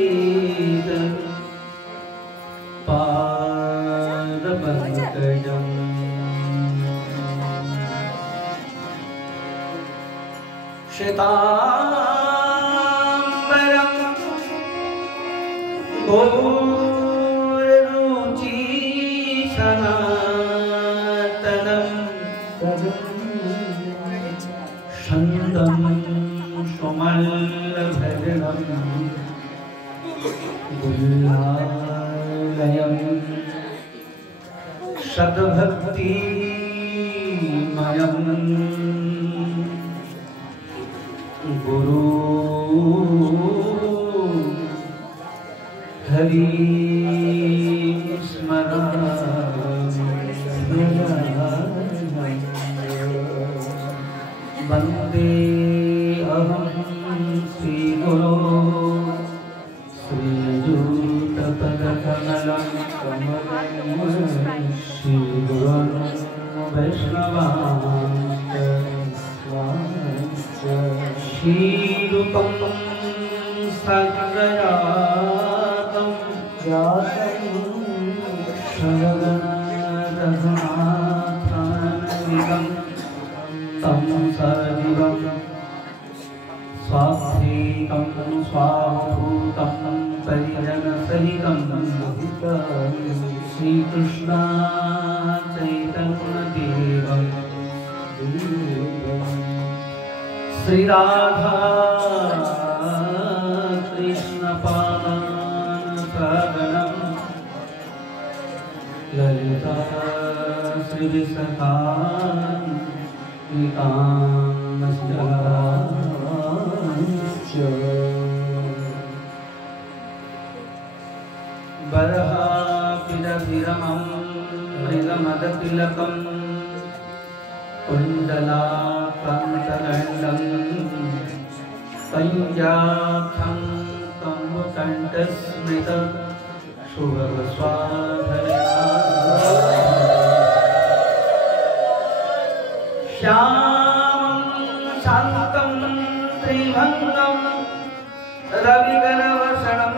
नरंदावीद पादपंकजं श्वेतांबरं छन्दं सुमल्लभरणं गुल्लालयं सद्भक्तिमयं गुरु हरि वन्दे अहं श्रीगुरो श्रीयुतपदकमलं श्रीगुरुं वैष्णवांश्च श्रीरूपं सद्गजातं शरणरघुनाथान्वितं तं सजीवं स्वात्मीकं स्वाभूतं परिजनसहितं श्रीकृष्ण चैतन्यदेवं श्रीराधा कृष्णपादान् सगणं ललिता श्रीविशाखान् बर्हापिरभिरमं मृगमदतिलकं कुण्डलाकान्तदण्डं पञ्जाक्षं कम्बुकण्ठस्मृत सुभगस्वाधरया श्यामं शान्तं त्रिभङ्गं रविगरवसनं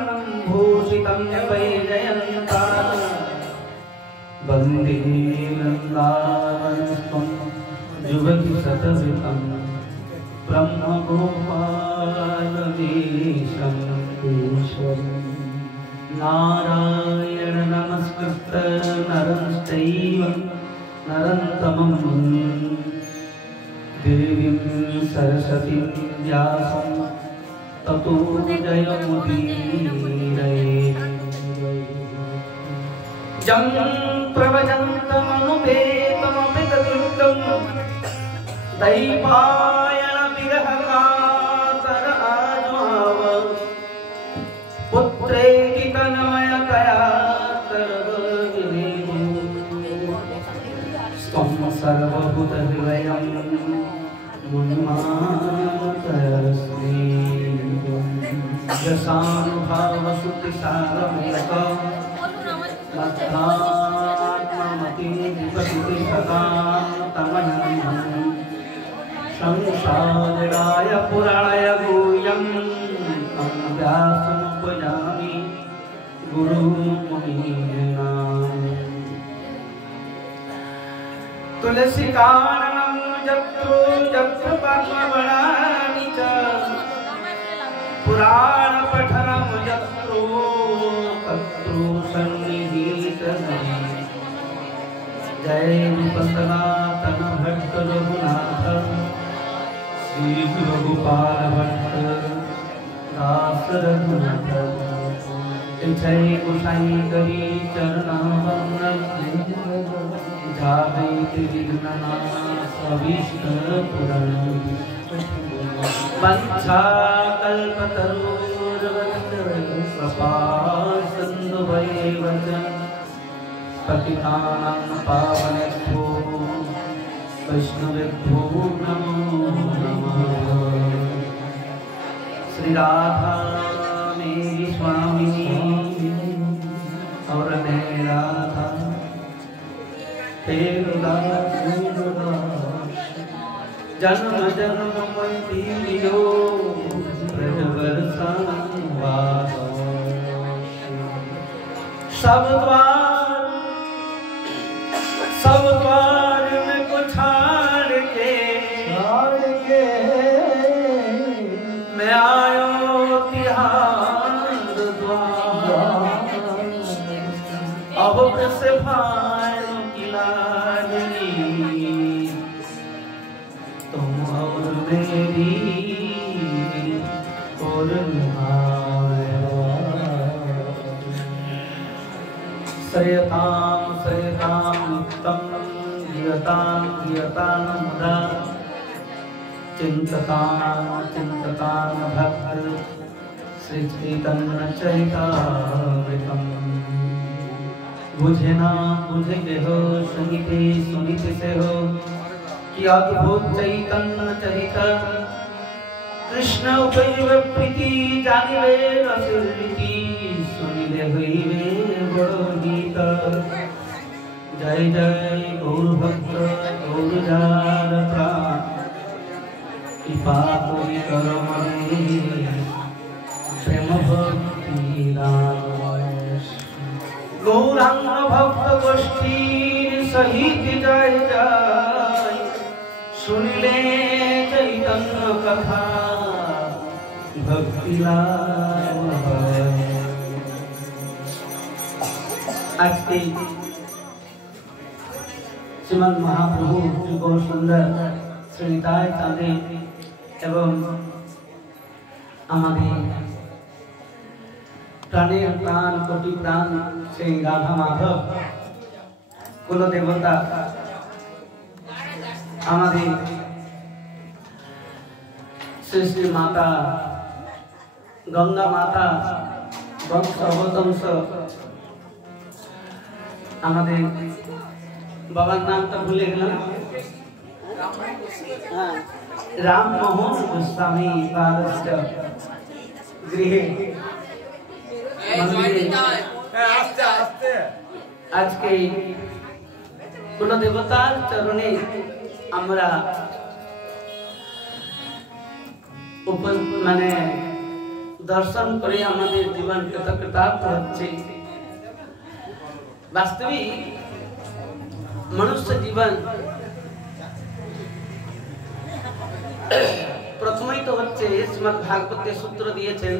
भूषितं वैजयन्तं वन्दे वृन्दावनस्थं युवति शतवितं ब्रह्मगोपालदेशं नारायण नमस्कृत्य नरं चैव नरोत्तमं देवीं सरस्वतीं व्यासं ततो जयमुदीरयेत् जं प्रवचन्तमनुपेतमपितदुष्टं दैपायन विरहकातर आज्वाव पुत्रेति तन्मयतया सर्वविदेहो त्वं सर्वभूतहृदयं मुन्मातरस्मि यशानुभावसुतिसारमेकं लब्धात्ममतिविपतिशतां संसाराय पुराणाय गुह्यं तं व्यासमुपयामि गुरुमुनीनाम् तुलसीकाननं जप्तो जप्त पद्मवनानि च पुराणपठनं यत्रो तत्रो सन्निहितम् जय विपन्ननाथन भट्ट रघुनाथ श्री रघुपाल भट्ट दास रघुनाथ जय गोसाई करी चरणावंदन जाहि विघ्ननाश अभीष्ट पुराण वंशाकल्पतरुर्वत्सरकृपा सिन्धुभैव च पतितानां पावनेभ्यो वैष्णवेभ्यो नमो नमः। श्री राधा मेरी स्वामिनी और मैं राधा तेरा दास जन्म जन्म मैं दीलियो ब्रजवर्षं वासो सब द्वार में को छाड़ के मैं आयो तिहार द्वार अब से भाई की लाडली तुम और मेरी और श्रेयतां श्रेयतां नित्यं गियतां गियतां मुदा चिंततां चिंततां भक्त श्री चैतन्य चरितामृतम् बुझे ना बुझे के हो सुनिते सुनिते से हो कि अद्भुत चैतन्य चरित कृष्ण उपैव प्रीति जानिवे रसरीति सुनिले हुईवे बड़ो गीत जय जय गौर भक्त गौर जार प्राण कृपा करि करो मने प्रेम भक्ति दान गौरांग भक्त गोष्ठी सहित जय जय सुनिले चैतन्य कथा भक्ति लाभ आज के श्रीमद् महाप्रभु जो बहुत सुंदर श्रीताय चाँदे एवं हमारे प्राणेर प्राण कोटि प्राण श्री राधा माधव कुल देवता हमारे श्री श्री माता गंगा माता वंश अवतंश हमारे बाबा नाम तो भूले गए राम मोहन गोस्वामी पादश्च गृहे आज के कुल देवतार चरणे আমরা মানে दर्शन करे हमारे जीवन कृतकृतार्थ होच्छे वास्तविक मनुष्य जीवन प्रथमेই तो হচ্ছে শ্রীমদ্ ভাগবতে सूत्र দিয়েছেন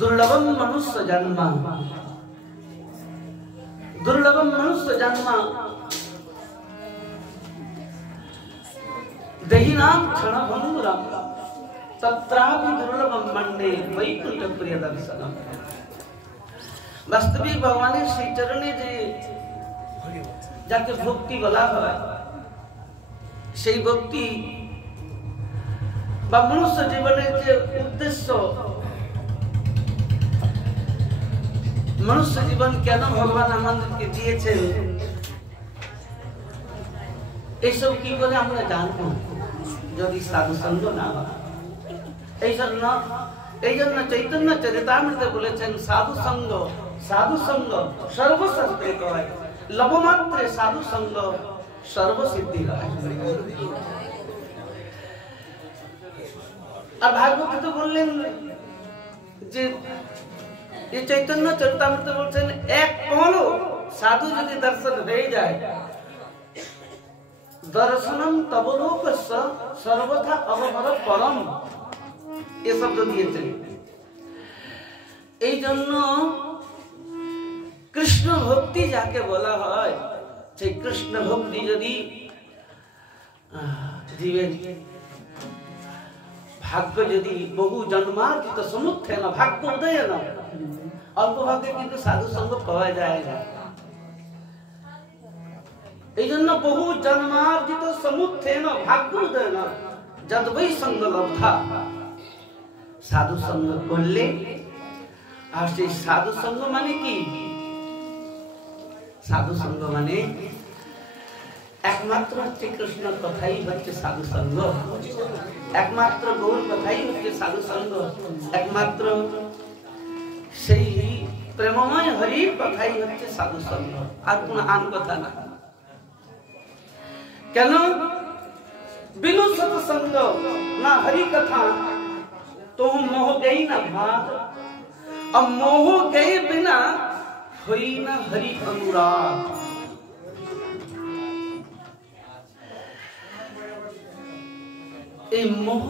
दुर्लभम मनुष्य जन्म दुर्लभम मनुष्य जन्म देहिनाम क्षणभंगुरम तत्रापि दुर्लभम मन्ये वैकुंठ प्रिय दर्शनम वास्तविक भगवान श्री चरणे जे जाके भक्ति बला है সেই ভক্তি বা মনুষ্য জীবনের যে উদ্দেশ্য मनुष्य जीवन কেন ভগবান আমাদেরকে দিয়েছেন এইসব কি করে আমরা জানবো যদি সাধু সঙ্গ না হয় এইজন্য চৈতন্য চরিতামৃতে বলেছেন সাধু সঙ্গ সর্বশাস্ত্রে কয় লবমাত্রে সাধু সঙ্গ सर्वसिद्धि और भागवत तो बोलें जे ये चैतन्य चरितामृत बोलते हैं एक पहलू साधु यदि दर्शन हो जाए दर्शनम तबलोकस्य सर्वथा अवभर परम ये शब्द दिए थे এই জন্য কৃষ্ণ ভক্তি যাকে বলা হয় সেই কৃষ্ণ ভক্তি যদি জীবের ভাগ্য যদি বহু জন্মার্জিত সমুত্থেন ভাগ্য উদয়ন অল্প ভাগ্যে কিন্তু সাধু সঙ্গ পাওয়া যায় না এই জন্য বহু জন্মার্জিত সমুত্থেন ভাগ্য উদয়ন যদ বৈ সঙ্গ লব্ধা সাধু সঙ্গ করলে আর সেই সাধু সঙ্গ মানে কি साधु संग माने एकमात्र श्री कृष्ण कथाई हच्छे साधु संग एकमात्र गौर कथाई हच्छे साधु संग एकमात्र सेई प्रेममय हरि कथाई हच्छे साधु संग आर कोनो आन कथा ना কেন? बिनु सत्संग ना हरि कथा तो मोह गई ना भाग, अब मोह गए बिना हुई ना हरि अनुराग। ए मोह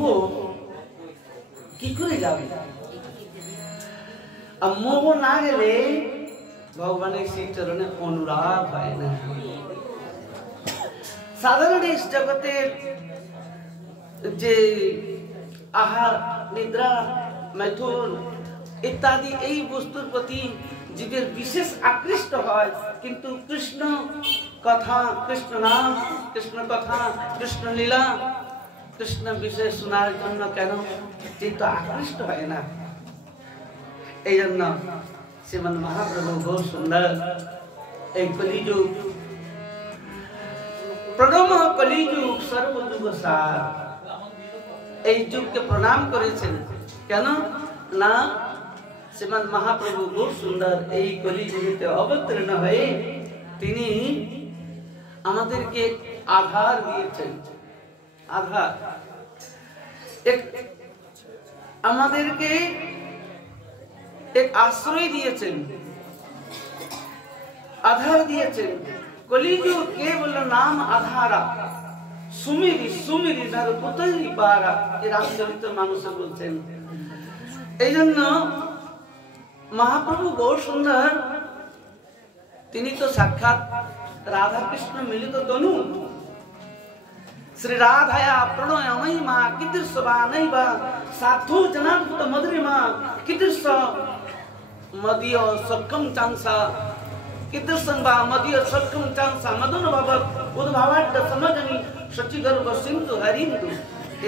की करे जाबे? अब मोह ना गेले भगवान श्री चरणे अनुराग হয় না। साधारण इस जगते जे आहार निद्रा मैथुन इत्यादि এই বস্তুর প্রতি জীবের বিশেষ আকৃষ্ট হয়, কিন্তু কৃষ্ণ কথা, কৃষ্ণ নাম, কৃষ্ণ কথা, কৃষ্ণ লীলা, কৃষ্ণ বিষয় শোনার জন্য কেন চিত্ত আকৃষ্ট হয় না? এই জন্য শ্রীমন্ মহাপ্রভু বহু সুন্দর এই কলিযুগ, প্রণম কলিযুগ সর্বযুগ সার, এই যুগকে প্রণাম করেছেন। কেন না শ্রীমৎ মহাপ্রভু খুব সুন্দর এই কলিযুগেতে অবতীর্ণ হয়ে তিনি আমাদেরকে আধার দিয়েছেন। আধার আমাদেরকে এক আশ্রয় দিয়েছেন, আধার দিয়েছেন। কলিযুগ কেবল নাম আধারা, সুমিরি সুমিরি তার পুতলি পারা, এই রামচরিত মানুষ বলছেন। এই জন্য মহাপ্রভু গৌর সুন্দর তিনি তো সাক্ষাৎ রাধা কৃষ্ণ মিলিত তনু। শ্রী রাধায়া প্রণয় মহিমা কীদৃশ বা নৈবা সাধু জনাদ্ভুত মধুরিমা কীদৃশ মদীয় সক্ষম চাংসা কীদৃশং বা মদীয় সক্ষম চাংসা মদন ভবৎ উদ্ভাবাঢ্য সমজনি শচীগর্ভ সিন্ধু হরিন্দু।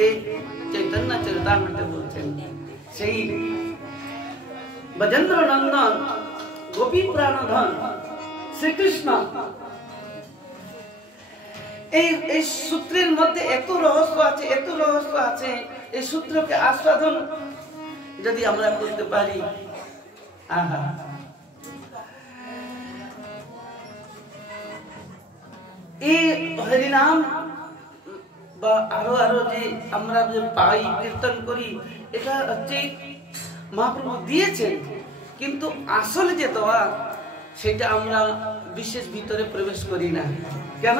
এই চৈতন্য চরিতামৃতে বলছেন সেই ব্রজেন্দ্র নন্দন গোপী প্রাণধন শ্রীকৃষ্ণ। এই সূত্রের মধ্যে এত রহস্য আছে, এত রহস্য আছে। এই সূত্রকে আস্বাদন যদি আমরা করতে পারি, আহা, এই হরিনাম বা আরো আরো যে আমরা যে পাই কীর্তন করি, এটা হচ্ছে মহাপ্রভু দিয়েছেন, কিন্তু আসলে যে দেওয়া সেটা আমরা বিশেষ ভিতরে প্রবেশ করি না। কেন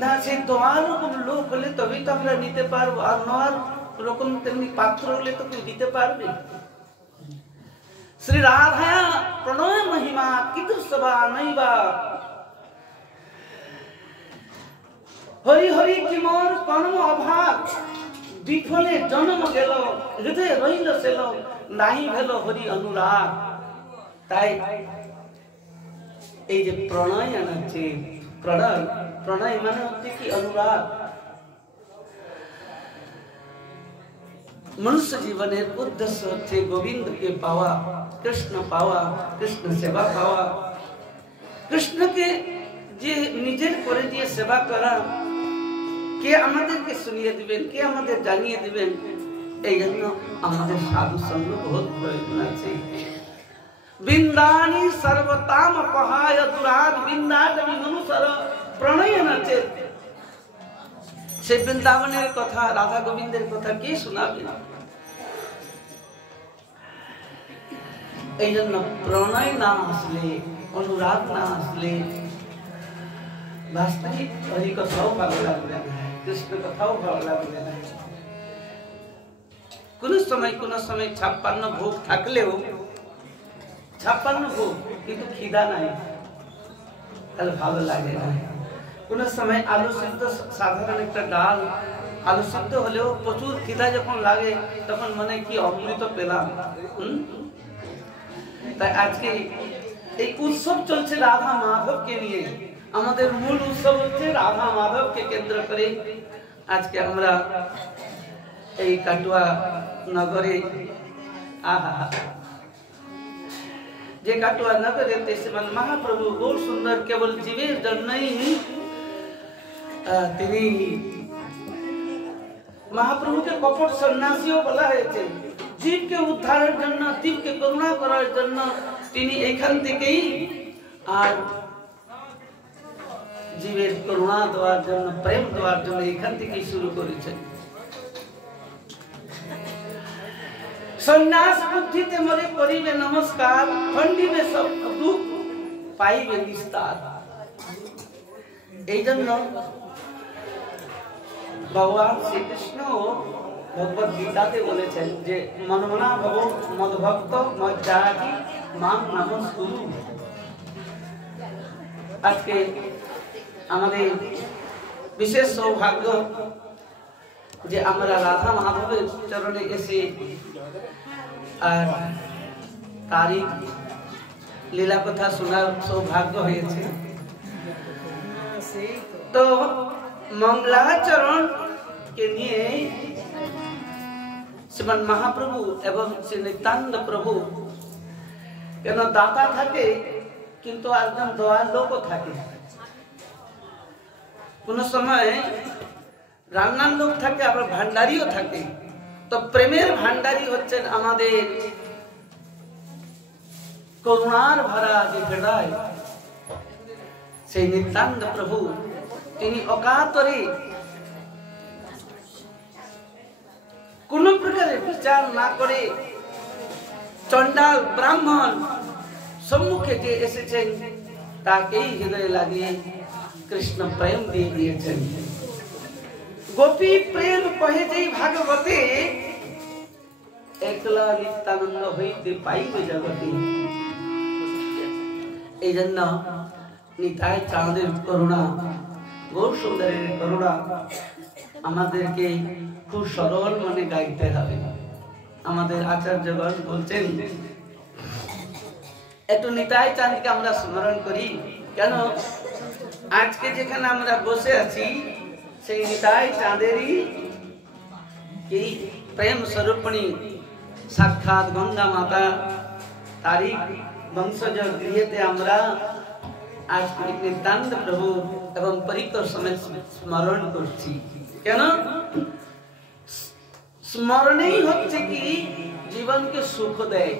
না? সেই দোয়ার রকম লোক হলে তবেই তো আমরা নিতে পারবো, আর নয় রকম তেমনি পাত্র হলে তো কেউ দিতে পারবে। শ্রী রাধা প্রণয় মহিমা কীদৃশ বা নৈবা হরি হরি কি মোর কর্ম অভাব, বিফলে জন্ম গেল হৃদয় রইল সেল, নাহি ভেল হরি অনুরাগ। তাই এই যে প্রণয় আনাচ্ছে, প্রণয়, প্রণয় মানে হচ্ছে কি অনুরাগ। মনুষ্য জীবনের উদ্দেশ্য হচ্ছে গোবিন্দকে পাওয়া, কৃষ্ণ পাওয়া, কৃষ্ণ সেবা পাওয়া। কৃষ্ণকে যে নিজের করে দিয়ে সেবা করা, কে আমাদেরকে শুনিয়ে দিবেন, কে আমাদের জানিয়ে দিবেন? এই জন্য আমাদের সাধু সঙ্গ বহুত প্রয়োজন আছে। বৃন্দানি সর্বতাম পহায় দুরাত বৃন্দাটবি মনুসর প্রণয়ন আছে। সেই বৃন্দাবনের কথা, রাধা গোবিন্দের কথা কে শোনাবেন? এই জন্য প্রণয় না আসলে, অনুরাগ না আসলে বাস্তবিক হরি কথাও ভালো লাগবে না, কৃষ্ণ কথাও ভালো লাগবে না। কোন সময় 56 ভোগ থাকলেও 56 ভোগ কিন্তু খিদা নাই, তাহলে ভালো লাগে না। কোন সময় আলু সিদ্ধ, সাধারণ একটা ডাল আলু সিদ্ধ হলেও প্রচুর খিদা যখন লাগে তখন মনে কি অমৃত পেলাম। তাই আজকে এই উৎসব চলছে রাধা মাধবকে নিয়ে। আমাদের মূল উৎসব হচ্ছে রাধা মাধবকে কেন্দ্র করে। আজকে আমরা এই কাটুয়া নগরে, আহা, যে কাটুয়া নগরে শ্রীমান মহাপ্রভু গৌর সুন্দর কেবল জীবের জন্যই তিনি মহাপ্রভুকে কপট সন্ন্যাসীও বলা হয়েছে। জীবকে উদ্ধারের জন্য, জীবকে করুণা করার জন্য তিনি এখান থেকেই আর জীবের করুণা দেওয়ার জন্য, প্রেম দেওয়ার জন্য এখান থেকে শুরু করেছেন। সন্ন্যাস বুদ্ধিতে মরে করিবে নমস্কার, খণ্ডিবে সব দুঃখ পাইবে নিস্তার। এই জন্য ভগবান শ্রীকৃষ্ণ ভগবদ গীতাতে বলেছেন যে মনমনা ভব মদভক্ত মজ্জাতি মাং নমস্কুরু। আজকে আমাদের বিশেষ সৌভাগ্য যে আমরা রাধা মাধবের চরণে এসে আর তারই লীলা কথা শোনার সৌভাগ্য হয়েছে। তো মঙ্গলাচরণ কে নিয়ে শ্রীমান মহাপ্রভু এবং শ্রী নিত্যানন্দ প্রভু কেন দাতা থাকে কিন্তু একজন দয়াল লোকও থাকে। কোন সময় রান্নার লোক থাকে, আবার ভান্ডারিও থাকে। তো প্রেমের ভান্ডারি হচ্ছেন আমাদের করুণার ভরা যে হৃদয়, সেই নিত্যানন্দ প্রভু তিনি অকাতরে কোন প্রকারের বিচার না করে চণ্ডাল ব্রাহ্মণ সম্মুখে যে এসেছেন তাকেই হৃদয়ে লাগিয়ে কৃষ্ণ প্রেম দিয়ে দিয়েছেন। গোপী প্রেম কহে যেই ভাগবতে, একলা নিত্যানন্দ হইতে পাইবে জগতে। এই জন্য নিতাই চাঁদের করুণা, গৌর সুন্দরের করুণা আমাদেরকে খুব সরল মনে গাইতে হবে। আমাদের আচার্যগণ বলছেন একটু নিতাই চাঁদকে আমরা স্মরণ করি। কেন আজকে যেখানে আমরা বসে আছি সেই নিতাই চাঁদেরই কি প্রেম স্বরূপিণী সাক্ষাৎ গঙ্গা মাতা, তারই বংশজ গৃহেতে আমরা আজ নিত্যানন্দ প্রভু এবং পরিকর সমেত স্মরণ করছি। কেন স্মরণেই হচ্ছে কি জীবনকে সুখ দেয়।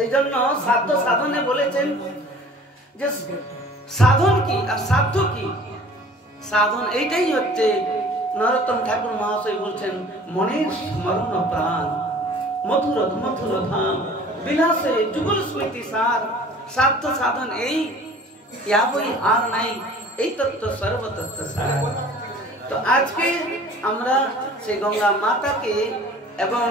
এই জন্য সাধ্য সাধনে বলেছেন যে সাধন কি আর সাধ্য কি। সাধন এইটাই হচ্ছে, নরোত্তম ঠাকুর মহাশয় বলছেন মনের স্মরণ প্রাণ মধুর মধুর ধাম বিলাসে যুগল স্মৃতি সার। সাধ্য সাধন এই বই আর নাই, এই তত্ত্ব সর্বতত্ত্ব সার। তো আজকে আমরা সেই গঙ্গা মাতাকে এবং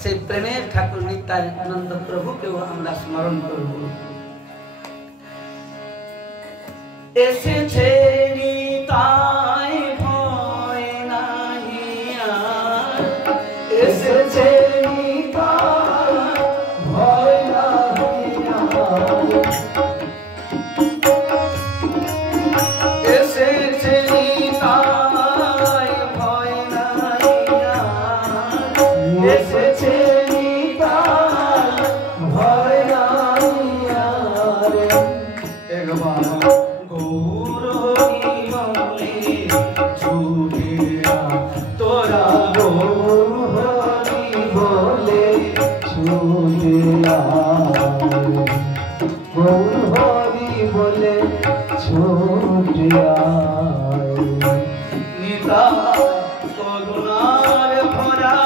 সেই প্রেমের ঠাকুর নিত্যানন্দ প্রভুকেও আমরা স্মরণ করব। এসেছে নিতাই ভয় নাহি আর, এসেছে নিতাই ভয় নাহি আর, এসেছে নিতাই ভয় নাহি আর, এসেছে নিতাই ভয় নাহি আর। একবার গৌর হরি বলে ছুটিয়া, তোরা গৌর হরি বলে ছুটিয়া, গৌর হরি বলে ছুটিয়া। নিতাই করুণার ভরা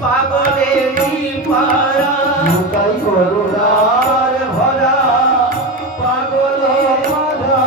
পাগলেরই পারা, নিতাই করুণার ভরা পাগলের ভরা,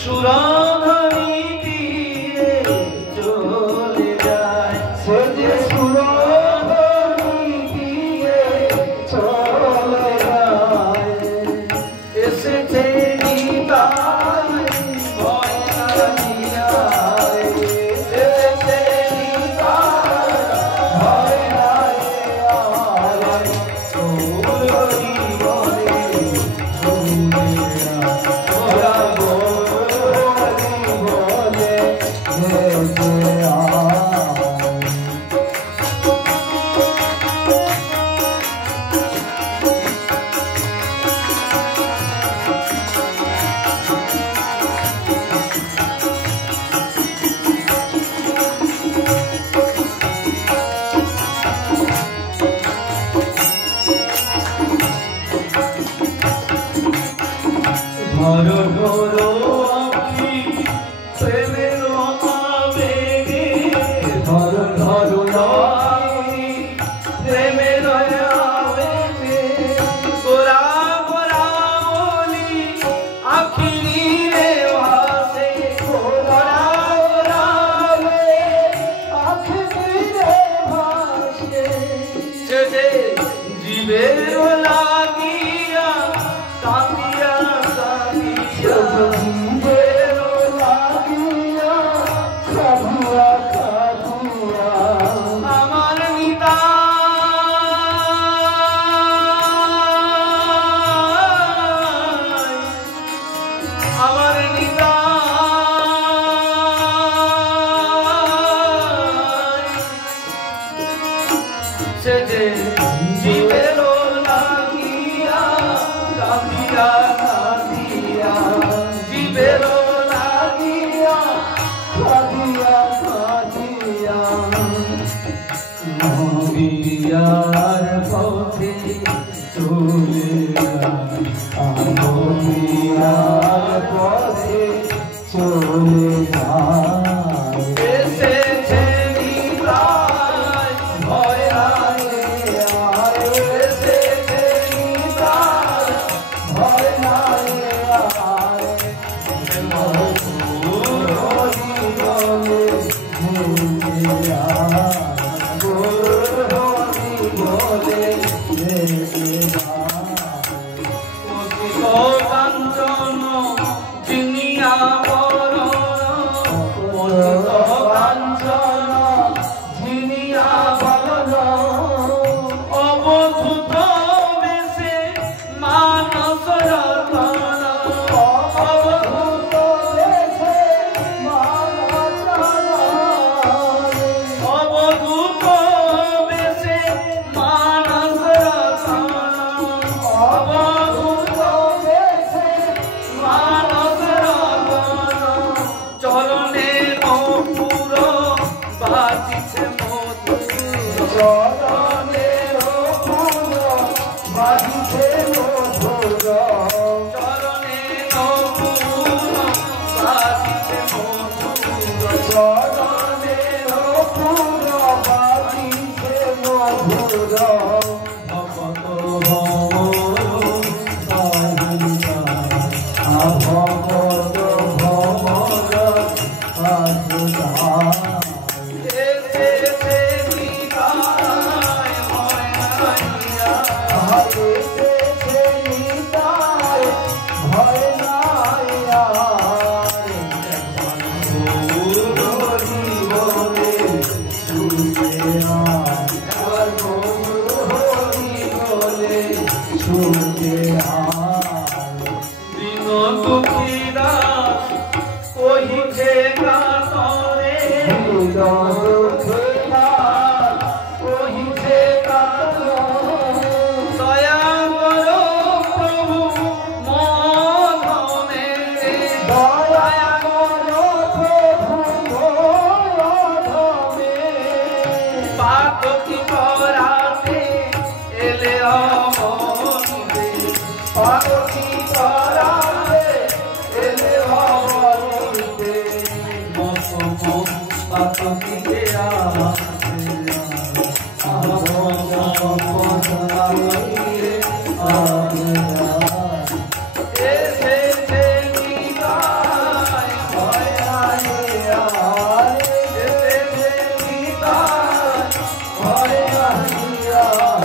সুরাধরি তীরে বিয়ার পথে চলে যাই, বিয়ার পথে চলে যাই। এসেছে নিতাই ভয় নাই আর, এসেছে নিতাই ভয় নাই আর, কাঞ্চন জিনিয়া কাঞ্চন জিনিয়া বলন অবধূত বেশে মানস রতন, অবধূত বেশে মানস রতন, অবধূত বেশে মানস রতন, অবধূত বেশে মানস রতন, চরণে মধুর বাজিছে মধুর, চরণে মধুর বাজিছে মধুর, চরণে মধুর বাজিছে মধুর, চরণে মধুর বাজিছে মধুর, ভগত ভমর ভগত ভমর এসেছে নিতাই ভয় নাই আর, এসেছে নিতাই ভয় নাই আর, হরি বলে শুনে আয়, হরি বলে শুনে আয়। দিন দুঃখীরা কহিছে কাতরে, কহিছে কাতরে, দয়া করো প্রভু মধমে, দয়া করো প্রভু মধমে, পাতকি করাতে এলে অমনিতে, পাতকি করাতে এলে অমনিতে, পাতকিকে এসেছে নিতাই ভয় নাই আর, এসেছে নিতাই ভয় নাই আর,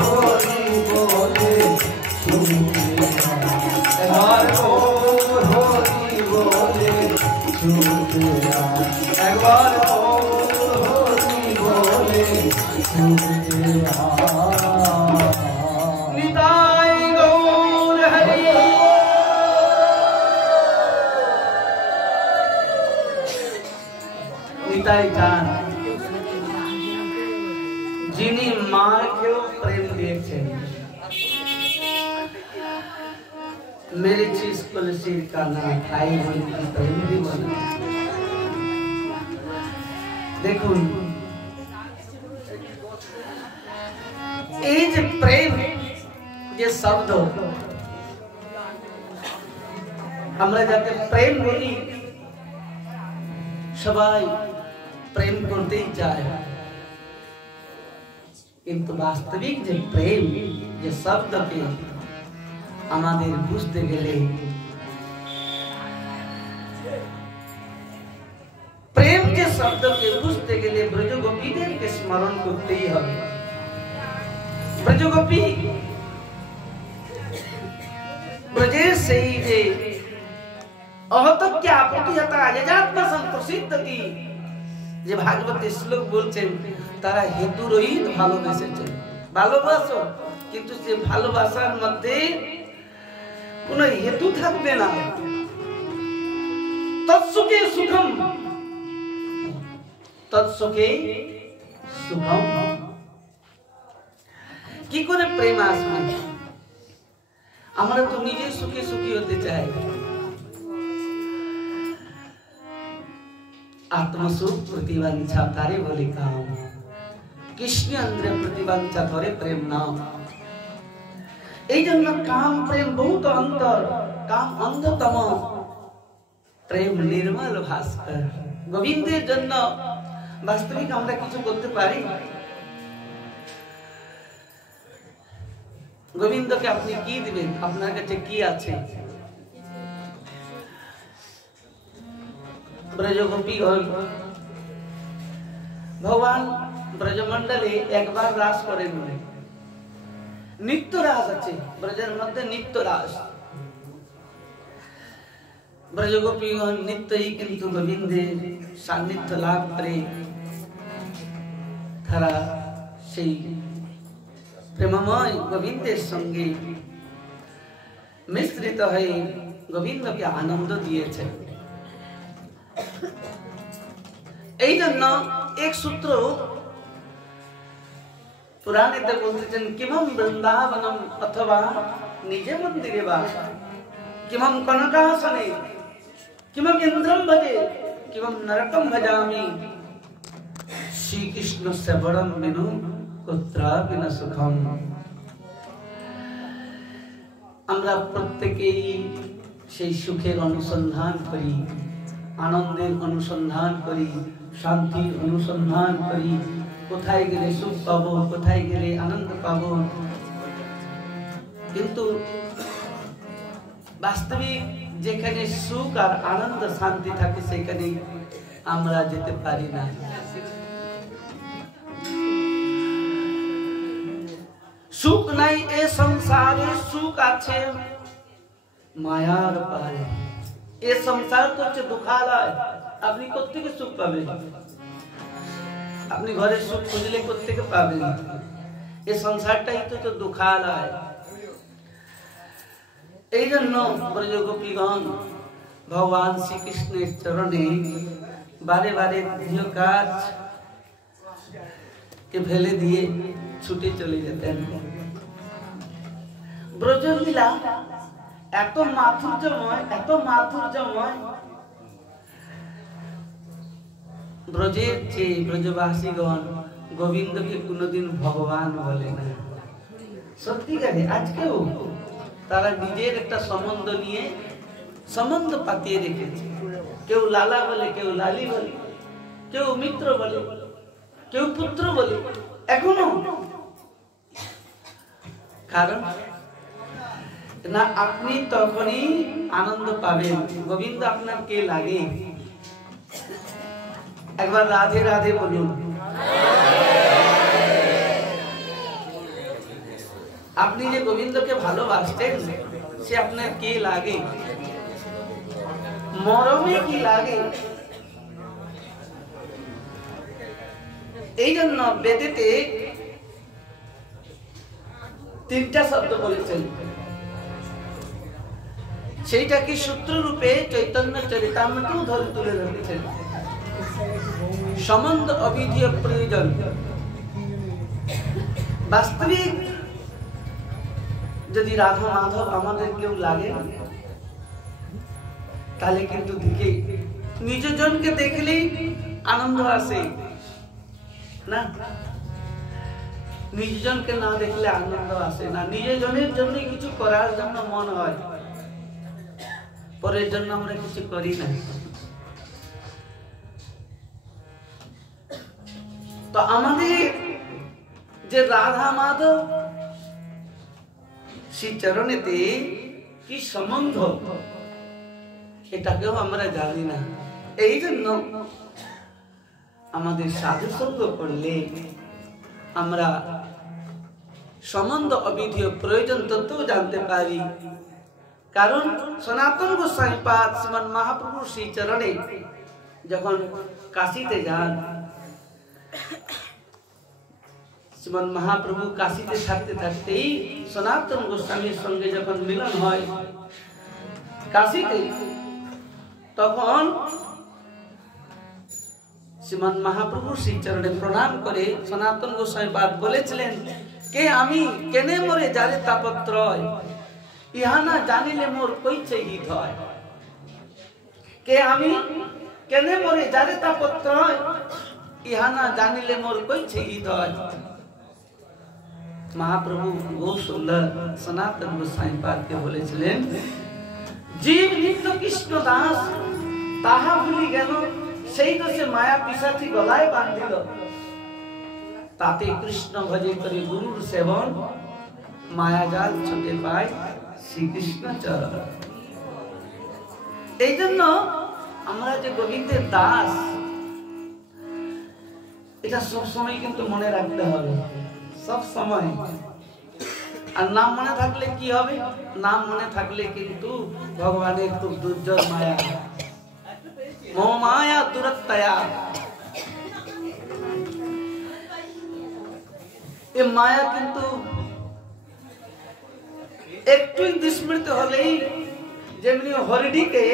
হরি বলে শুনে একবার হরি বলে শুনে একবার হরি বলে শুনে নিতাই গৌর হরি। নিতাই চান যিনি মাকেও প্রেম দিয়েছেন, मेरे चीज तुलसीर का नाम आई हुई प्रेम दीवान। দেখুন এই যে প্রেম যে শব্দ আমরা যাকে প্রেম বলি, সবাই প্রেম করতেই চায়, কিন্তু বাস্তবিক যে প্রেম যে শব্দকে আমাদের বুঝতে গেলে, প্রেম के शब्द के बुझते गले ब्रजगोपीदेव के स्मरण करते ही হবে। ब्रजगोपी ब्रजेश से ही जे অহতকে আপত্তিহতা যজাত্ম সম্প্রসিদ্ধতি যে ভাগবতে শ্লোক বলছেন, তারা হেতু রহিত ভালোবেসেছে। ভালোবাসো, কিন্তু যে ভালোবাসার মধ্যে কোনো হেতু থাকবে না। তৎসুখে সুখম, তৎসুখে সুখম। কি করে প্রেম আসবে? আমরা তো নিজে সুখী সুখী হতে চাই, आत्मसुख प्रतिवांछा तारे बोले काम, কৃষ্ণ अंदर प्रतिवांछा धरे प्रेम नाम। এই জন্য কাম প্রেম বহুত অন্তর, কাম অন্ধতম, প্রেম নির্মল ভাস্কর। গোবিন্দের জন্য বাস্তবিক আমরা কিছু করতে পারি? গোবিন্দকে আপনি কি দিবেন? আপনার কাছে কি আছে? ব্রজগোপীগণ ভগবান ব্রজমণ্ডলে একবার রাস করেন, নিত্য রাস আছে ব্রজের মধ্যে, নিত্য রাস। ব্রজগোপীগণ নিত্যই কিন্তু গোবিন্দের সান্নিধ্য লাভ করে তারা সেই প্রেমময় গোবিন্দের সঙ্গে মিশ্রিত হয়ে গোবিন্দকে আনন্দ দিয়েছে। এই জন্য এক সূত্র পুরাণেতে বলতেছেন, কিমম বৃন্দাবনম অথবা নিজে মন্দিরে বা কিমম কনকাসনে কিমম ইন্দ্রম ভজে কিমম নরকম ভজামি শ্রীকৃষ্ণ সেবরম বিনু কুত্রাপি ন সুখম। আমরা প্রত্যেকেই সেই সুখের অনুসন্ধান করি, আনন্দের অনুসন্ধান করি, শান্তির অনুসন্ধান করি। কোথায় গেলে সুখ পাবো, কোথায় গেলে আনন্দ পাবো, কিন্তু বাস্তবিক যেখানে সুখ আর আনন্দ শান্তি থাকে সেখানে আমরা যেতে পারি না। সুখ নাই এ সংসারে, সুখ আছে মায়ার পারে। এ সংসার তো হচ্ছে দুঃখালয়। আপনি কোত্থেকে সুখ পাবেন? আপনি ঘরে সুখ খুঁজলে কোত্থেকে পাবেন? এই সংসারটাই তো দুঃখালয়। এই জন্য ব্রজগোপীগণ ভগবান শ্রীকৃষ্ণের চরণে বারে বারে গৃহ কাজ কে ফেলে দিয়ে ছুটে চলে যেতেন। ব্রজলীলা এত মাধুর্যময়, এত মাধুর্যময়, ব্রজের যে ব্রজবাসীগণ গোবিন্দকে কোনোদিন ভগবান বলে না। সত্যিকারে আজকেও তারা নিজের একটা সম্বন্ধ নিয়ে সম্বন্ধ পাতিয়ে রেখেছে। কেউ লালা বলে, কেউ লালি বলে, কেউ মিত্র বলে, কেউ পুত্র বলে এখনো। কারণ না, আপনি তখনই আনন্দ পাবেন। গোবিন্দ আপনার কে লাগে? একবার রাধে রাধে বলুন। আপনি যে গোবিন্দকে ভালোবাসতেন, সে আপনার কে লাগে? মরমে কি লাগে? এই জন্য বেদেতে তিনটা শব্দ বলেছেন, সেইটাকে সূত্র রূপে চৈতন্য চরিতামৃতেও ধরে তুলে ধরেছেন। সম্বন্ধ অবিধীয় প্রয়োজন। বাস্তবিক যদি রাধা মাধব আমাদের কেউ লাগে, তাহলে কিন্তু দেখে নিজজনকে দেখলেই আনন্দ আসে না। নিজজনকে না দেখলে আনন্দ আসে না। নিজজনের জন্য কিছু করার জন্য মন হয়, পরের জন্য আমরা কিছু করি না। তো আমাদের যে রাধা মাধব শ্রী চরণেতে কি সম্বন্ধ, এটাকেও আমরা জানি না। এই জন্য আমাদের সাধু সঙ্গ করলে আমরা সম্বন্ধ অবিধীয় প্রয়োজন তত্ত্ব জানতে পারি। কারণ সনাতন গোস্বামী পাদ শ্রীমান মহাপ্রভু শ্রী চরণে যখন কাশীতে যান, শ্রীমান মহাপ্রভু কাশীতে থাকতে থাকতেই সনাতন গোস্বামীর সঙ্গে যখন মিলন হয় কাশীতে, তখন শ্রীমান মহাপ্রভু শ্রী চরণে প্রণাম করে সনাতন গোস্বামী পাদ বলেছিলেন, কে আমি কেনে মোরে যারে তাপত্রয়, ইহা না জানিলে মোর কইছে হিত হয়। কে আমি কেনে মরে যারে তাপত্র ইহা না জানিলে মোর কইছে হৃদয়। মহাপ্রভু বহুত সুন্দর সনাতন গোস্বামী পাদকে বলেছিলেন, জীব নিত্য কৃষ্ণ দাস তাহা ভুলি গেল, সেই দোষে মায়া পিশাচি গলায় বাঁধিল। তাতে কৃষ্ণ ভজে করে গুরুর সেবন, মায়াজাল ছুটে পায় শ্রীকৃষ্ণ চরণ। এই জন্য আমরা যে গোবিন্দের দাস, এটা সব সময় কিন্তু মনে রাখতে হবে, সব সময়। আর নাম মনে থাকলে কি হবে? নাম মনে থাকলে কিন্তু ভগবানের খুব দুর্জয় মায়া, মোহ মায়া দুরত্তয়া। এই মায়া কিন্তু একটুই বিস্মৃত হলেই, যেমনি হরিণীকে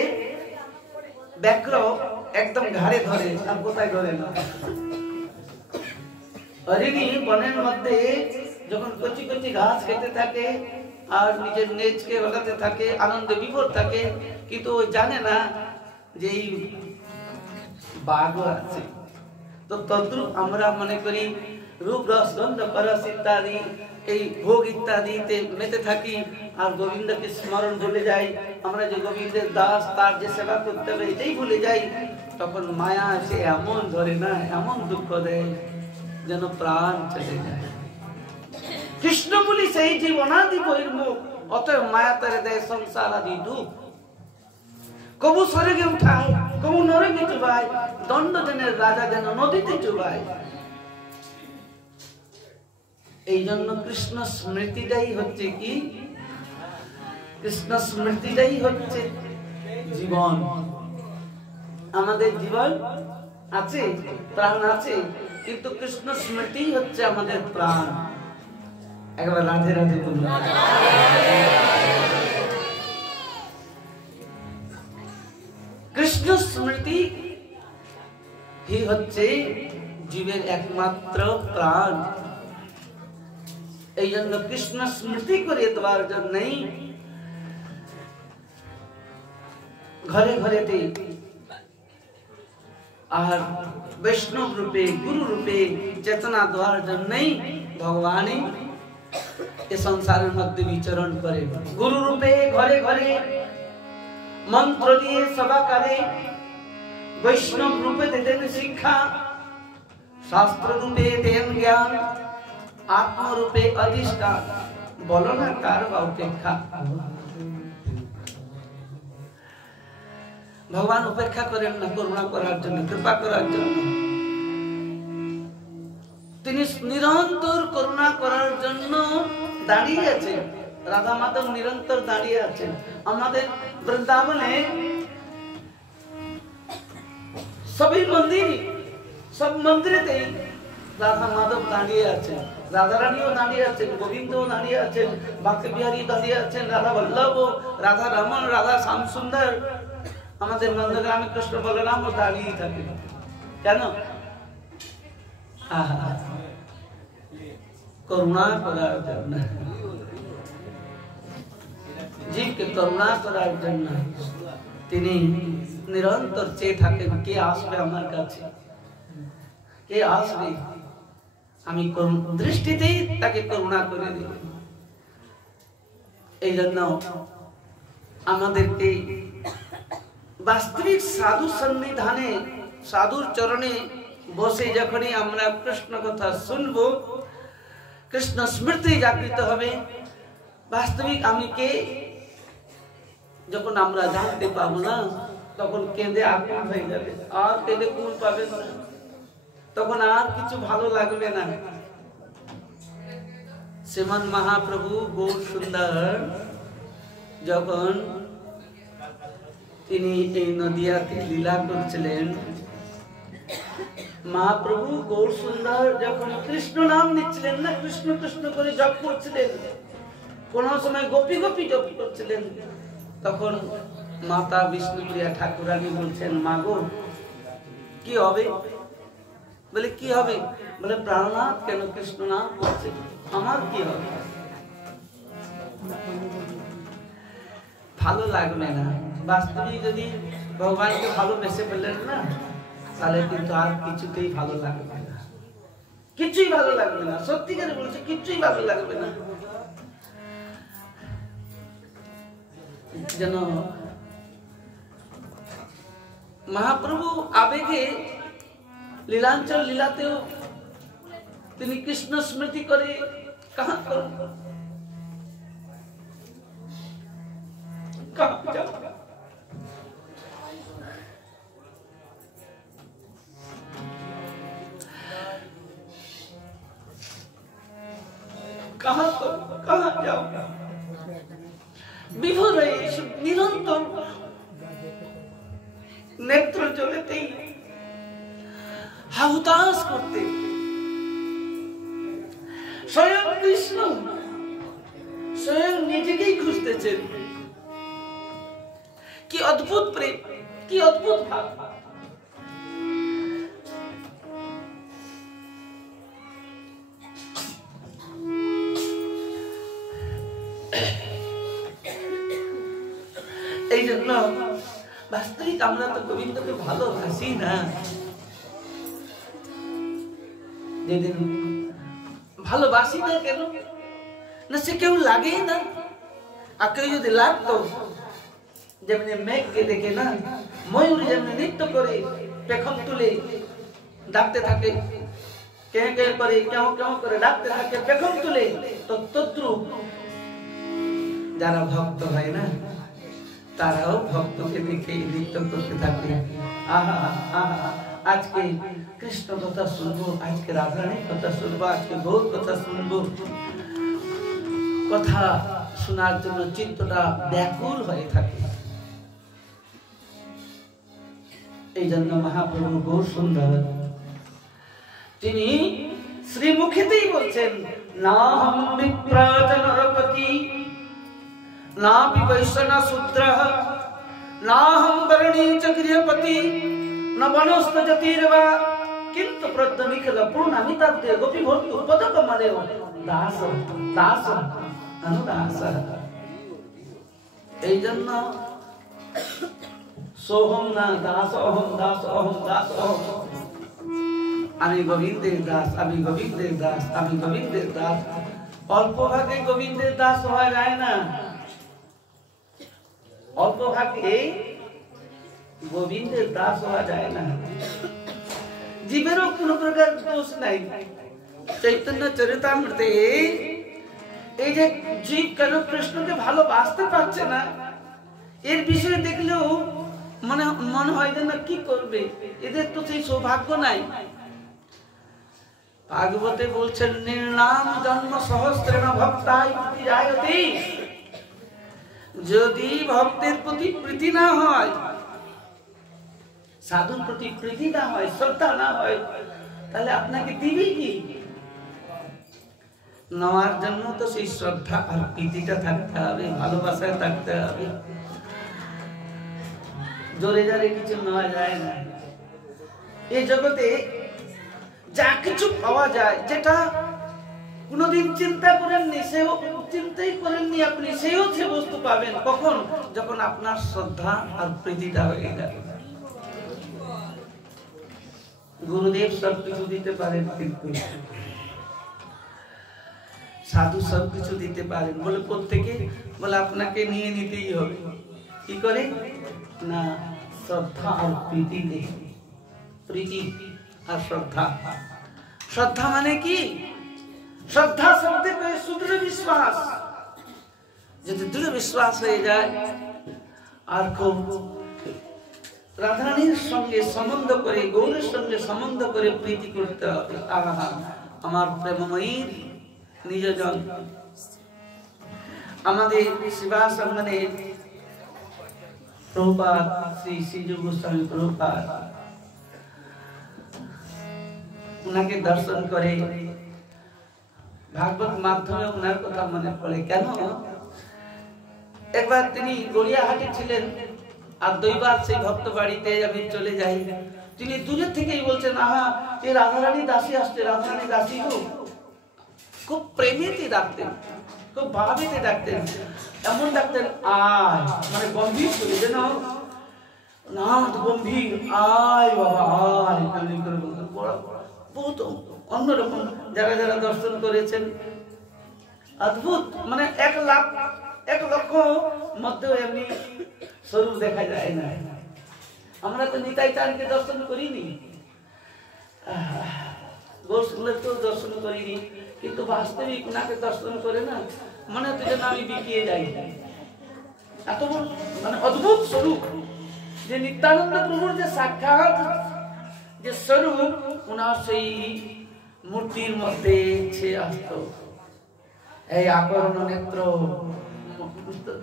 ব্যাঘ্র একদম ঘাড়ে ধরে, আর কোথায় ধরে না। হরিণী বনের মধ্যে যখন কচি কচি ঘাস খেতে থাকে আর নিজের নেজকে ওঠাতে থাকে, আনন্দে বিভোর থাকে, কিন্তু ওই জানে না যে এই বাঘ আছে। তো তদ্রূপ আমরা মনে করি রূপ রস গন্ধ পরশ ইত্যাদি এই ভোগ ইত্যাদিতে মেতে থাকি, আর গোবিন্দকে স্মরণ ভুলে যাই। আমরা যে গোবিন্দের দাস, তার যে সেবা করতে হবে এটাই ভুলে যাই। তখন মায়া এসে এমন ধরে না, এমন দুঃখ দেয় যেন প্রাণ চলে যায়। কৃষ্ণ বলি সেই জীব অনাদি বহির্মুখ, অতএব মায়া তারে দেয় সংসার আদি দুঃখ। কবু স্বর্গে উঠায়, কবু নরকে চুবায়, দণ্ড দেনের রাজা যেন নদীতে চুবায়। এই জন্য কৃষ্ণ স্মৃতিটাই হচ্ছে কি? কৃষ্ণ স্মৃতিটাই হচ্ছে জীবন। আমাদের জীবন আছে, প্রাণ আছে, কিন্তু কৃষ্ণ স্মৃতি হচ্ছে আমাদের প্রাণ। একবার রাধে রাধে বলুন। কৃষ্ণ স্মৃতি হি হচ্ছে জীবের একমাত্র প্রাণ। এই জন্য কৃষ্ণ স্মৃতি করে দেওয়ার জন্যই ঘরে ঘরেতে আর বৈষ্ণব রূপে, গুরু রূপে চেতনা দেওয়ার জন্যই ভগবান এ সংসারের মধ্যে বিচরণ করে। গুরু রূপে ঘরে ঘরে মন্ত্র দিয়ে সভা করে, বৈষ্ণব রূপে দেন শিক্ষা, শাস্ত্র রূপে দেন জ্ঞান, আত্মরূপে অধিষ্ঠান। বলো না কার বা উপেক্ষা? ভগবান উপেক্ষা করেন না করুণা করার জন্য, কৃপা করার জন্য। তিনি নিরন্তর করুণা করার জন্য দাঁড়িয়ে আছেন। রাধা মাধব নিরন্তর দাঁড়িয়ে আছেন। আমাদের বৃন্দাবনে সবই মন্দির, সব মন্দিরেতেই রাধা মাধব দাঁড়িয়ে আছেন, রাধা রানীও দাঁড়িয়ে আছেন, গোবিন্দও দাঁড়িয়ে আছেন, ভক্ত বিহারী দাঁড়িয়ে আছেন, রাধা বল্লভ, রাধা রমন, রাধা শ্যাম সুন্দর। আমাদের নন্দগ্রামে কৃষ্ণ বলরামও দাঁড়িয়ে থাকে। কেন? করুণা করার জন্য, জীবকে করুণা করার জন্য তিনি নিরন্তর চেয়ে থাকেন, কে আসবে আমার কাছে, কে আসবে, আমি দৃষ্টিতেই তাকে করুণা করে দেব। এই জন্য আমাদেরকে বাস্তবিক সাধু সন্নিধানে, সাধুর চরণে বসে যখনই আমরা কৃষ্ণ কথা শুনবো, কৃষ্ণ স্মৃতি জাগৃত হবে। বাস্তবিক আমি কে যখন আমরা জানতে পাবো না, তখন কেঁদে আকুল হয়ে যাবে, আর কেঁদে কুল পাবে না, তখন আর কিছু ভালো লাগবে না। শ্রীমান মহাপ্রভু গৌর সুন্দর যখন তিনি এই নদিয়াতে লীলা করছিলেন, মহাপ্রভু গৌর সুন্দর যখন কৃষ্ণ নাম নিচ্ছিলেন না, কৃষ্ণ কৃষ্ণ করে জপ করছিলেন, কোন সময় গোপী গোপী জপ করছিলেন, তখন মাতা বিষ্ণুপ্রিয়া ঠাকুরানী বলছেন, মা গো কি হবে? বলে কি হবে? বলে প্রাণনাথ কেন কৃষ্ণ নাম করছে, আমার কি হবে? ভালো লাগবে না। বাস্তবিক যদি ভগবানকে ভালোবেসে ফেললেন না, তাহলে কিন্তু আর কিছুতেই ভালো লাগবে না, কিছুই ভালো লাগবে না। সত্যিকারে বলছে, কিছুই ভালো লাগবে না। যেন মহাপ্রভু আবেগে লীলাঞ্চল লীলাতেও তিনি কৃষ্ণ স্মৃতি করে কাহা করুন, कहाँ जाओ, विभोर निरंतर नेत्र जलते हाहुताश करते स्वयं कृष्ण स्वयं निजेकेই খুঁজতেছেন। কি অদ্ভুত প্রেম, কি অদ্ভুত ভাব। এই জন্য বাস্তবিক আমরা তো গোবিন্দকে ভালোবাসি না। যেদিন ভালোবাসি না কেন না, সে কেউ লাগেই না। আর কেউ যদি লাগতো, যেমনি মেঘকে দেখে না ময়ূর যেমনি নৃত্য করে পেখম তুলে ডাকতে থাকে, কেউ কেউ করে কেউ কেউ করে ডাকতে থাকে পেখম তুলে, তো তদ্রূপ যারা ভক্ত হয় না, তারাও ভক্তকে দেখে নৃত্য করতে থাকে। আহা আহা, আজকে কৃষ্ণ কথা শুনবো, আজকে রাধারানীর কথা শুনবো, আজকে গৌর কথা শুনবো। কথা শোনার জন্য চিত্তটা ব্যাকুল হয়ে থাকে। এই জন্য মহাপ্রভু গৌর সুন্দর তিনি শ্রীমুখেতেই বলছেন, না হম বিপ্রাত নরপতি, না বিবৈষ্ণা শূদ্রঃ, না হম বরণী চ গৃহপতি, না বনস্ত জাতির্বা, কিন্তু প্রদ্য নিখিল পূর্ণামিতাব্দে গোপী ভর্তু পদকমলেও দাস দাস অনুদাস। এই জন্য সোহম না দাস অহম, দাস অহম, দাস অহম। আমি গোবিন্দের দাস, আমি গোবিন্দের দাস, আমি গোবিন্দের দাস। অল্প ভাগে গোবিন্দের দাস হওয়া যায় না, অল্প ভাগে গোবিন্দের দাস হওয়া যায় না। জীবেরও কোন প্রকার দোষ নাই। চৈতন্য চরিতামৃতে এই যে জীব কেন কৃষ্ণকে ভালোবাসতে পারছে না, এর বিষয়ে দেখলেও মনে হয় যে না কি করবে, এদের তো সেই সৌভাগ্য নাই। ভাগবতে বলছেন, নির্নাম জন্ম সহস্রেণ ভক্তায় প্রীতিজায়তে। যদি ভক্তের প্রতি প্রীতি না হয়, সাধুর প্রতি প্রীতি না হয়, শ্রদ্ধা না হয়, তাহলে আপনাকে দিবি কি? নেওয়ার জন্য তো সেই শ্রদ্ধা আর প্রীতিটা থাকতে হবে, ভালোবাসায় থাকতে হবে। জোরে জোরে কিছু নেওয়া যায় না। এই জগতে যা কিছু পাওয়া যায়, যেটা কোনদিন চিন্তা করেননি, সেও চিন্তাই করেননি আপনি, সেও সে বস্তু পাবেন। কখন? যখন আপনার শ্রদ্ধা আর প্রীতিটা হয়ে যাবে। গুরুদেব সবকিছু দিতে পারেন, কিন্তু সাধু সবকিছু দিতে পারেন। বলে প্রত্যেকে বলে আপনাকে নিয়ে নিতেই হবে। কি করে না, শ্রদ্ধা আর প্রীতি দেয়। প্রীতি আর শ্রদ্ধা। শ্রদ্ধা মানে কি? শ্রদ্ধা শব্দে কয়ে সুদৃঢ় বিশ্বাস। যদি দৃঢ় বিশ্বাস হয়ে যায়, আর খুব রাধারানীর সঙ্গে সম্বন্ধ করে, গৌরের সঙ্গে সম্বন্ধ করে প্রীতি করতে হবে। আহা, আমার প্রেমময়ীর নিজজন। আমাদের শিবাসঙ্গনে প্রভুপাদ শ্রী শ্রীজু গোস্বামী প্রভুপাদ উনাকে দর্শন করে, ভাগবত মাধ্যমে উনার কথা মনে পড়ে। কেন? একবার তিনি গড়িয়াহাটে ছিলেন, আর দুইবার সেই ভক্ত বাড়িতে আমি চলে যাই। তিনি দূরের থেকেই বলছেন, আহা, এই রাধারানী দাসী আসছে, রাধারানী দাসী গো। খুব প্রেমেতে ডাকতেন, খুব ভাবেতে ডাকতেন। এমন ডাকতেন আয়, মানে গম্ভীর করে, যেন নাদ গম্ভীর, আয় বাবা আয়, বহুত অন্যরকম। যারা যারা দর্শন করেছেন অদ্ভুত, মানে 1 লক্ষ মধ্যে এমনি স্বরূপ দেখা যায় না। আমরা তো নিতাই চাঁদকে দর্শন করিনি, গোস্কুলের তো দর্শন করিনি, কিন্তু বাস্তবিক ওনাকে দর্শন করে না মনে হচ্ছে যেন আমি বিকিয়ে যাই। এত মানে অদ্ভুত স্বরূপ, যে নিত্যানন্দ প্রভুর যে সাক্ষাৎ যে স্বরূপ ওনার সেই মূর্তির মধ্যে ছে আসত। এই আকর্ণ নেত্র,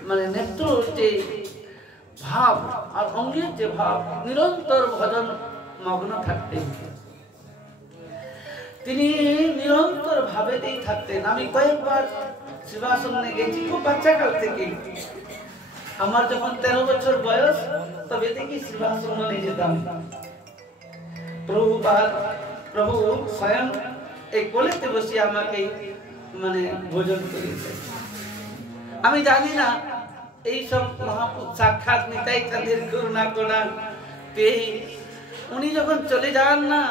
মানে নেত্র যে ভাব আর অঙ্গের যে ভাব, নিরন্তর ভজন মগ্ন থাকতেন তিনি, নিরন্তর ভাবেতেই থাকতেন। আমি কয়েকবার সেবাশ্রমে গেছি খুব বাচ্চা কাল থেকে। আমার যখন 13 বছর বয়স তবে থেকে সেবাশ্রমে যেতাম। প্রভু স্বয়ং এই কোলেতে বসে আমাকে মানে ভোজন করিয়েছেন। আমি জানি না এই সব মহাপুরুষ সাক্ষাৎ নিতাই চাঁদের করুণা কোনা পেয়ে উনি যখন চলে যান না,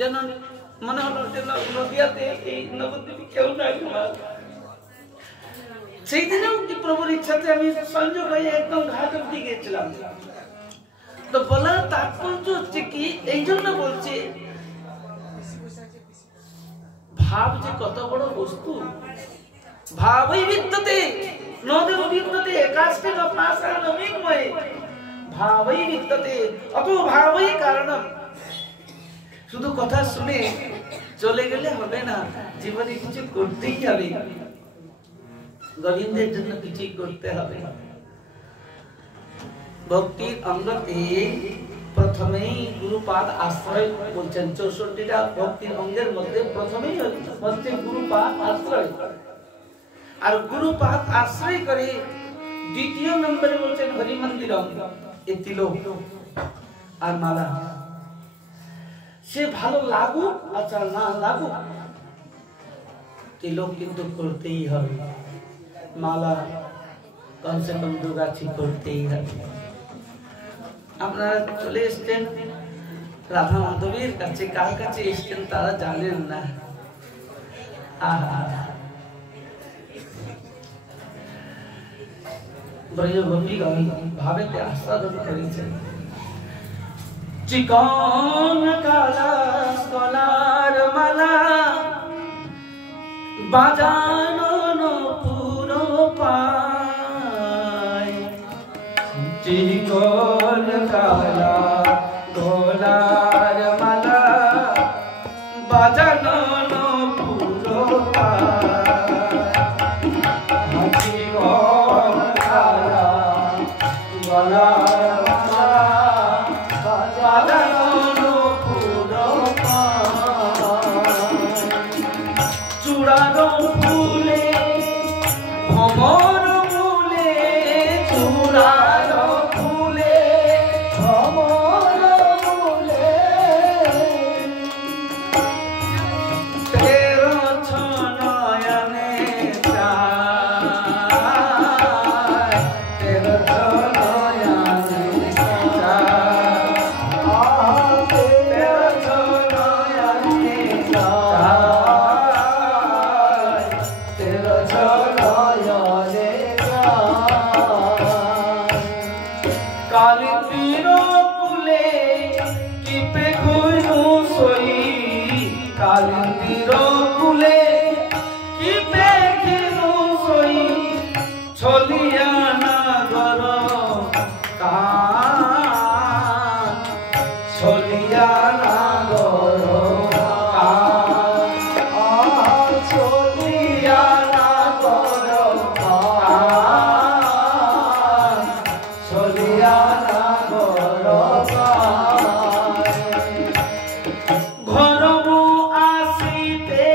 যেন মনে হলো যে নদিয়াতে এই নবদ্বীপে কেউ নাই। সেই দিনেও কি প্রভুর ইচ্ছাতে আমি সংযোগ হয়ে একদম ঘাট অব্দি গেছিলাম। তো বলার তাৎপর্য হচ্ছে কি, এই জন্য বলছি ভাব যে কত বড় বস্তু। ভাবই বিদ্যতে নদের বিদ্যতে কাষ্ঠে পাষাণ নবীনময়ে ভাবই বিদ্যতে অত ভাবই কারণম। শুধু কথা শুনে চলে গেলে হবে না, জীবনে কিছু করতেই হবে, গোবিন্দের জন্য কিছু করতে হবে। ভক্তির অঙ্গতে প্রথমেই গুরুপাদ আশ্রয় বলছেন। 64টা ভক্তির অঙ্গের মধ্যে প্রথমেই হচ্ছে গুরুপাদ আশ্রয়। আর গুরুপাদ আশ্রয় করে দ্বিতীয় নম্বরে বলছেন হরি মন্দিরম, এই তিলক আর মালা। সে ভালো লাগুক আচ্ছা না লাগুক, তিলক কিন্তু করতেই হবে, মালা কমসে কম দুগাছি করতেই হবে। আপনারা চলে এসছেন রাধা মাধবীর কাছে, কার কাছে এসছেন তারা জানেন না। ব্রজগোপীগণ ভাবেতে আস্বাদন করেছেন। চিকন কালা কলার মালা বাজানো পুরো পায়, চিকন কালা কলার মালা বাজানো পুরো চিকন কালা কলার মালা বাজানো পুরো চূড়ানো ফুলে ভ্রমর মূলে, চূড়ানো ফুলে ভ্রমর মূলে, তেরো ছনয়নে চায়, তেরো ছনয়নে চায়, তেরো ছনয়নে চায়, তেরো ছনয়নে কালিন্দির কুলে কিপে ঘুরু সই, কালিন্দির কুলে কিপে ঘিরু সই, ছলিয়া নাগর কান, ছলিয়া নাগর কান, ছলিয়া নাগর কান, ছলিয়া নাগর কান। ঘরমু আসিতে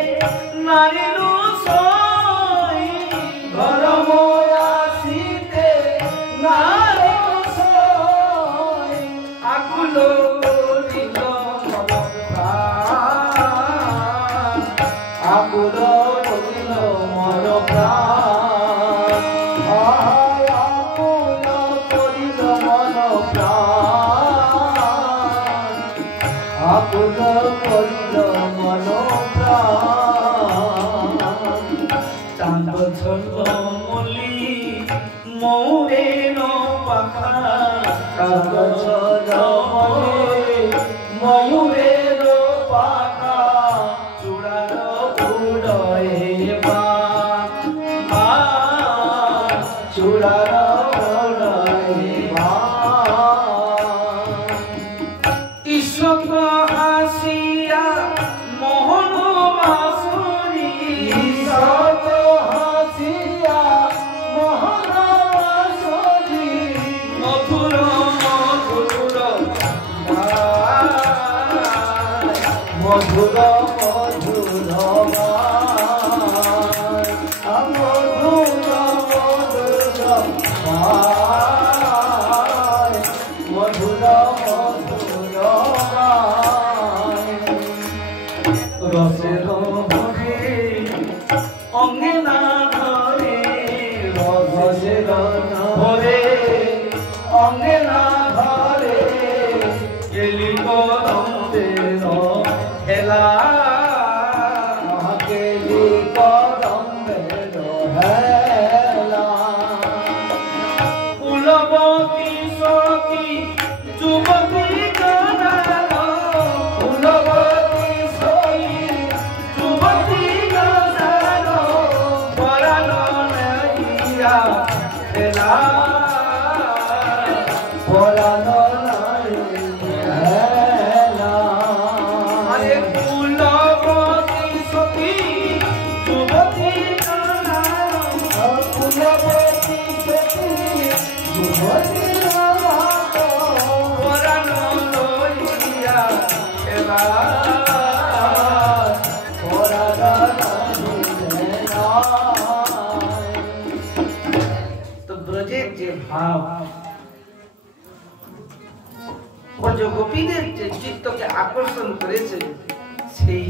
নারিলু সই, ঘরমু আসিতে নারিলু সই, আকুল করিল মন প্রাণ, আকুল করিল মন প্রাণ, আকুল করিল মন প্রাণ। আকুল করিল মনোপ্রাণ চাঁদ ছন্দ মলি মৌরের পাখা চাঁদ ছন্দ মলি ময়ূরের পাখা চূড়ার উড়য়ে মা চূড়ার উড়য়ে মা ঈশ্বর হাসিয়া মোহন বাসুরি ঈশ্বর হাসিয়া মোহন বাসুরি মধুর মধুর মধুর মধুর মধুর রসের ভরে অঙ্গে না ধরে রসের ভরে অঙ্গে না ধরে গেলি কদমের খেলা গেলি কদমের হেলা ফুলবতী সখী যুবতী গানাল ফুলবতী সখী যুবতী গানাল পরাণ নাইয়া খেলা পরাণ নাইয়া হেলা আরে ফুলবতী সখী যুবতী গানাল ফুলবতী সখী যুবতী পরাণ লইয়া খেলা পরাণ লইয়া। তো ব্রজের যে ভাব ব্রজ গোপীদের যে চিত্তকে আকর্ষণ করেছে সেই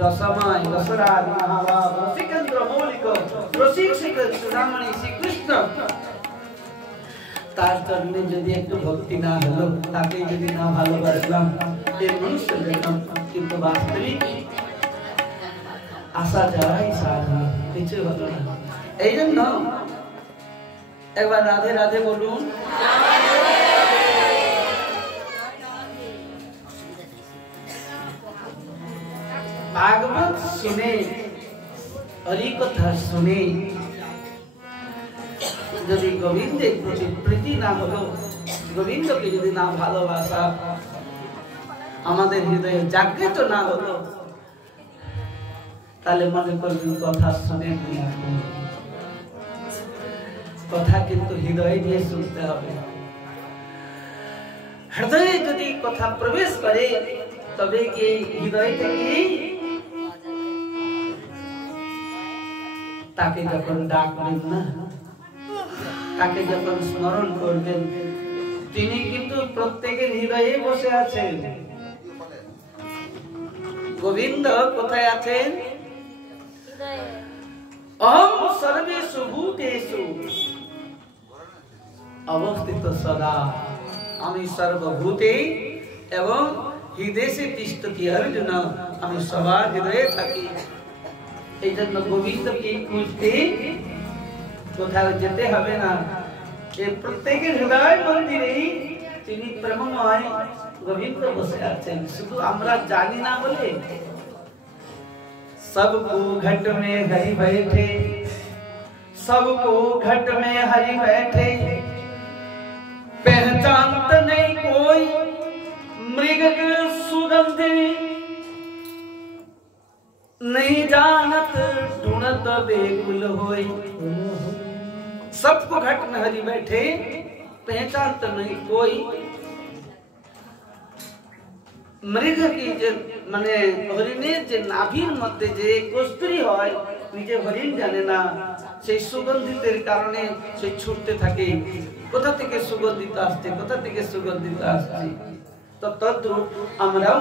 রসময় রসরাজ মহাভাব রসিকেন্দ্র মৌলিক রসিক চূড়ামণি শ্রীকৃষ্ণ তার জন্য যদি একটু ভক্তি না হলো তাকে যদি না ভালোবাসলাম এর মনুষ্য দেখলাম কিন্তু বাস্তবিক আসা যায় সাধু কিছু হলো না। এই জন্য একবার রাধে রাধে বলুন। भागवत सुने हरि कथा सुने यदि गोविंदे प्रति प्रीति ना हलो गोविंद के यदि ना भालोबासा आमादेर हृदय जागृत ना हलो ताहले मने करबेन कथा शुने कथा किन्तु हृदय दिए सुनते हबे हृदय यदि कथा प्रवेश करे तबे कि हृदय थेके ताके যখন ডাকবেন না তাকে যখন স্মরণ করবেন তিনি কিন্তু প্রত্যেকের হৃদয়ে বসে আছেন। গোবিন্দ কোথায় আছেন? অহং সর্বেষু ভূতেষু অবস্থিত সদা আমি সর্বভূতে এবং হৃদয়ে তিষ্ঠতি অর্জুন আমি সবার হৃদয়ে থাকি। এই জন্য গোবিন্দকে খুঁজতে কোথাও যেতে হবে না যে প্রত্যেকের হৃদয় মন্দিরেই তিনি প্রেমময় গোবিন্দ বসে আছেন শুধু আমরা জানি না বলে। सबको घट में हरि बैठे सबको घट में हरि बैठे पहचानत नहीं कोई मृग के सुगंध नहीं जानत ढूंढत बेकुल होई। सबको घट में हरि बैठे पहचानत नहीं कोई मृग की जे माने हरिणेर जे नाभिर मध्य जे कस्तूरी হয় নিজে হরিণ জানে না সেই সুগন্ধিতের কারণে সে ছুটতে থাকে কোথা থেকে সুগন্ধিত আসছে কোথা থেকে সুগন্ধিত আসছে। তো তদ্রূপ আমরাও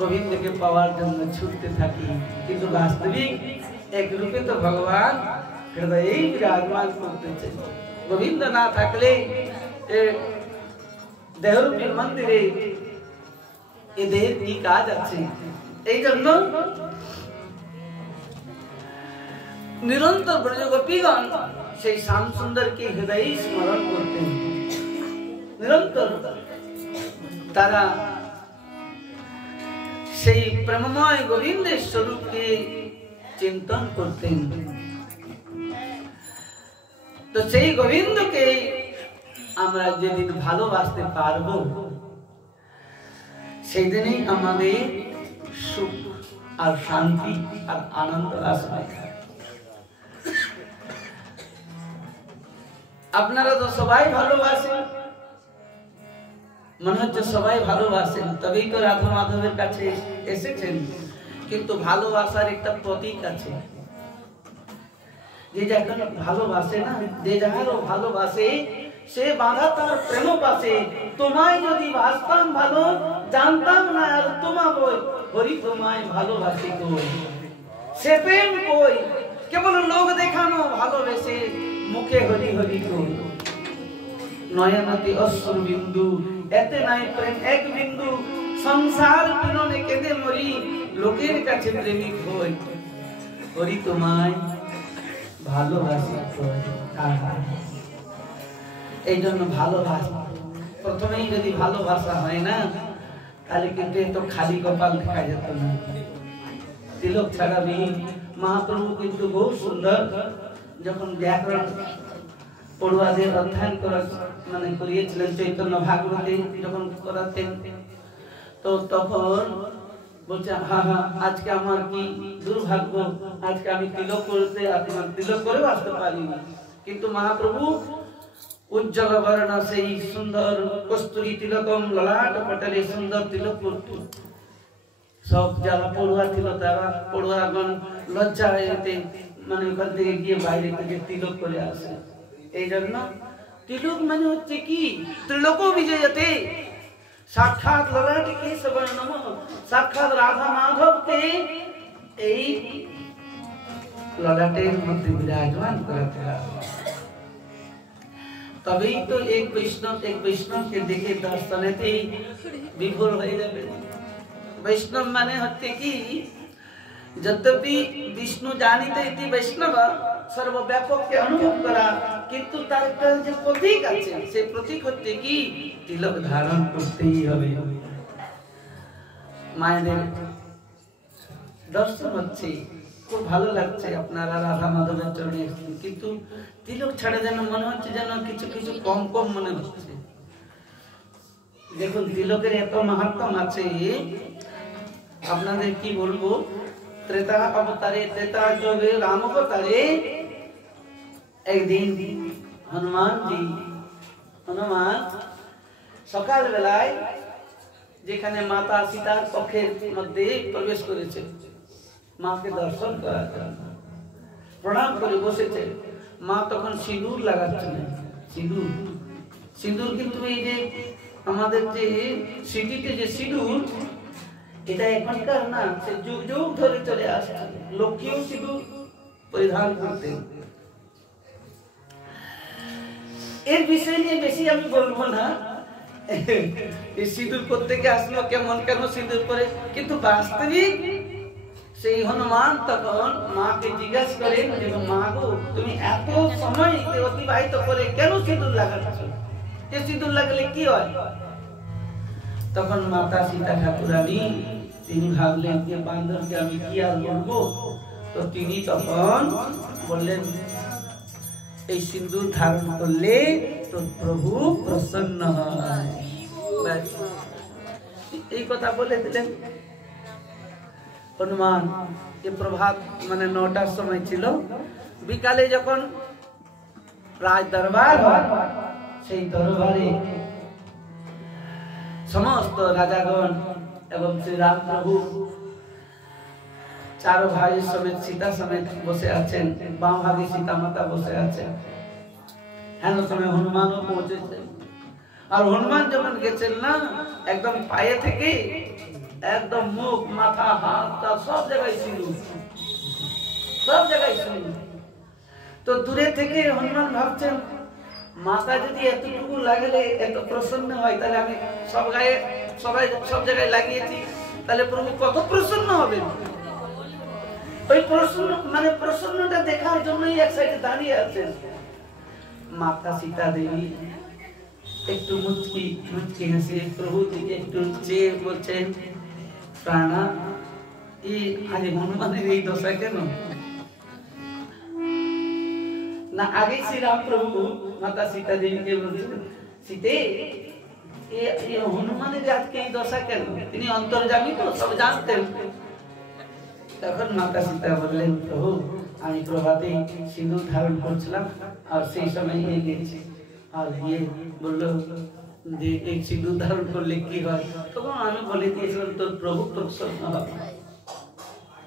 গোবিন্দকে পাওয়ার জন্য ছুটতে থাকি কিন্তু বাস্তবিক এক রূপে তো ভগবান হৃদয়েই বিরাজমান করতেছে। গোবিন্দ না থাকলে দেহরূপী মন্দিরে এদের কি কাজ আছে? এই জন্য নিরন্তর ব্রজগোপীগণ সেই শ্যাম সুন্দরকে হৃদয়ে স্মরণ করতেন। নিরন্তর তারা সেই প্রেমময় গোবিন্দের স্বরূপকে চিন্তন করতেন। তো সেই গোবিন্দকে আমরা যেদিন ভালোবাসতে পারবো সেই দিনই আমাদের সুখ আর শান্তি আর আনন্দ আসবে। আপনারা তো সবাই ভালোবাসেন, মনে হচ্ছে সবাই ভালোবাসেন, তবেই তো রাধা মাধবের কাছে এসেছেন। কিন্তু ভালোবাসার একটা প্রতীক আছে। যে যখন ভালোবাসে না, যে যাহারও ভালোবাসে সে বাঁধা তার প্রেম পাশে। তোমায় যদি বাসতাম ভালো, জানতাম না আর তোমা বই, হরি তোমায় ভালোবাসি কই। সে প্রেম কই, কেবল লোক দেখানো ভালোবেসে, মুখে হরি হরি কই। নয়নতি অশ্রু বিন্দু, এতে নাই প্রেম এক বিন্দু। সংসার পিরনে কেঁদে মরি, লোকের কাছে প্রেমিক হই। হরি তোমায় ভালোবাসি কই। এই জন্য ভালোবাসা প্রথমেই যদি ভালোবাসা হয় না, তাহলে কিন্তু এত খালি কপাল দেখা যেত না। তিলক ছাড়া বিহীন মহাপ্রভু কিন্তু বহু সুন্দর যখন ব্যাকরণ পড়ুয়াদের অধ্যয়ন করা মানে করিয়েছিলেন চৈতন্য ভাগবতে যখন করাতেন, তো তখন বলছে হা হা আজকে আমার কি দুর্ভাগ্য, আজকে আমি তিলক করতে আপনার তিলক করেও আসতে পারিনি। কিন্তু মহাপ্রভু উজ্জ্বল বর্ণ সেই সুন্দর কস্তুরী তিলকম ললাট পটলে সুন্দর তিলক করত। সব যারা পড়ুয়া ছিল তারা পড়ুয়াগণ লজ্জা হয়ে যেতে মানে ওখান থেকে গিয়ে বাইরে থেকে তিলক করে আসে। এই জন্য তিলক মানে হচ্ছে কি ত্রিলোক বিজয়তে, সাক্ষাৎ ললাট কেশব নম, সাক্ষাৎ রাধা মাধবকে এই ললাটের মধ্যে বিরাজমান করাতে হবে। তবেই তো এক বৈষ্ণবকে দেখে দর্শনেতেই বিভোর হয়ে যাবে। বৈষ্ণব মানে হচ্ছে কি, যদ্যপি বিষ্ণু জানিতে ইতি বৈষ্ণব, সর্বব্যাপককে অনুভব করা, কিন্তু তার একটা যে প্রতীক আছে, সেই প্রতীক হচ্ছে কি তিলক ধারণ করতেই হবে। মায়েদের দর্শন হচ্ছে, খুব ভালো লাগছে, আপনারা রাধা মাধবের চরণে এসেছেন, কিন্তু তিলক ছাড়া যেন মনে হচ্ছে যেন কিছু কিছু কম কম মনে হচ্ছে। দেখুন তিলকের এত মাহাত্ম্য আছে, আপনাদের কি বলবো। ত্রেতা অবতারে, ত্রেতা যুগে রাম অবতারে একদিন হনুমান সকাল বেলায় যেখানে মাতা সীতার কক্ষের মধ্যে প্রবেশ করেছে, মাকে দর্শন করার জন্য প্রণাম করে বসেছে। মা তখন সিঁদুর লাগাচ্ছিলেন। সিঁদুর কিন্তু এই যে আমাদের যে সিটিতে যে সিঁদুর, এটা এখনকার না, সে যুগ যুগ ধরে চলে আসছে। লক্ষ্মীও সিঁদুর পরিধান করতেন। এর বিষয় নিয়ে বেশি আমি বলবো না, এই সিঁদুর প্রত্যেকে আসলো কেমন কেন সিঁদুর পরে, কিন্তু বাস্তবিক সেই হনুমান তখন মাকে জিজ্ঞাসা করেন যে মা গো, তুমি এত সময় অতিবাহিত করে কেন সিঁদুর লাগাচ্ছ, যে সিঁদুর লাগালে কি হয়? তখন মাতা সীতা ঠাকুরানী তিনি ভাবলেন যে বান্দরকে আমি কি আর বলবো, তো তিনি তখন বললেন এই সিঁদুর ধারণ করলে তো প্রভু প্রসন্ন হয়। এই কথা বলে দিলেন। হনুমান যে প্রভাত মানে 9টার সময় ছিল, বিকালে যখন রাজ দরবার হয়, সেই দরবারে সমস্ত রাজাগণ এবং শ্রী রাম প্রভু চার ভাই সমেত সীতা সমেত বসে আছেন, বাম ভাগে সীতা মাতা বসে আছেন। হ্যাঁ সময় হনুমানও পৌঁছেছেন। আর হনুমান যখন গেছেন না, একদম পায়ে থেকে একদম মুখ মাথা হাত সব জায়গায় সিঁদুর, সব জায়গায় সিঁদুর। তো দূরে থেকে হনুমান ভাবছেন মাথা যদি এতটুকু লাগালে এত প্রসন্ন হয়, তাহলে আমি সব জায়গায় লাগিয়েছি, তাহলে প্রভু কত প্রসন্ন হবে। ওই প্রসন্নটা দেখার জন্যই এক সাইডে দাঁড়িয়ে আছেন। মাতা সীতা দেবী একটু মুচকি হেসে প্রভু দিকে একটু চেয়ে বলছেন, প্রাণা এই আরে হনুমানের এই দশা কেন? না আগে শ্রীরাম প্রভু মাতা সীতা দেবীকে বলছেন, সীতে হনুমানের আজকে এই দশা কেন? তিনি অন্তর্যামী তো, সব জানতেন। তখন মাতা সীতা বললেন, প্রভু আমি প্রভাতে সিঁদুর ধারণ করছিলাম, আর সেই সময় নিয়ে গেছি, আর গিয়ে বললো যে এই সিঁদুর ধারণ করলে কি হয়? তখন আমি বলে দিয়েছিলাম তোর প্রভু প্রসন্ন হবে।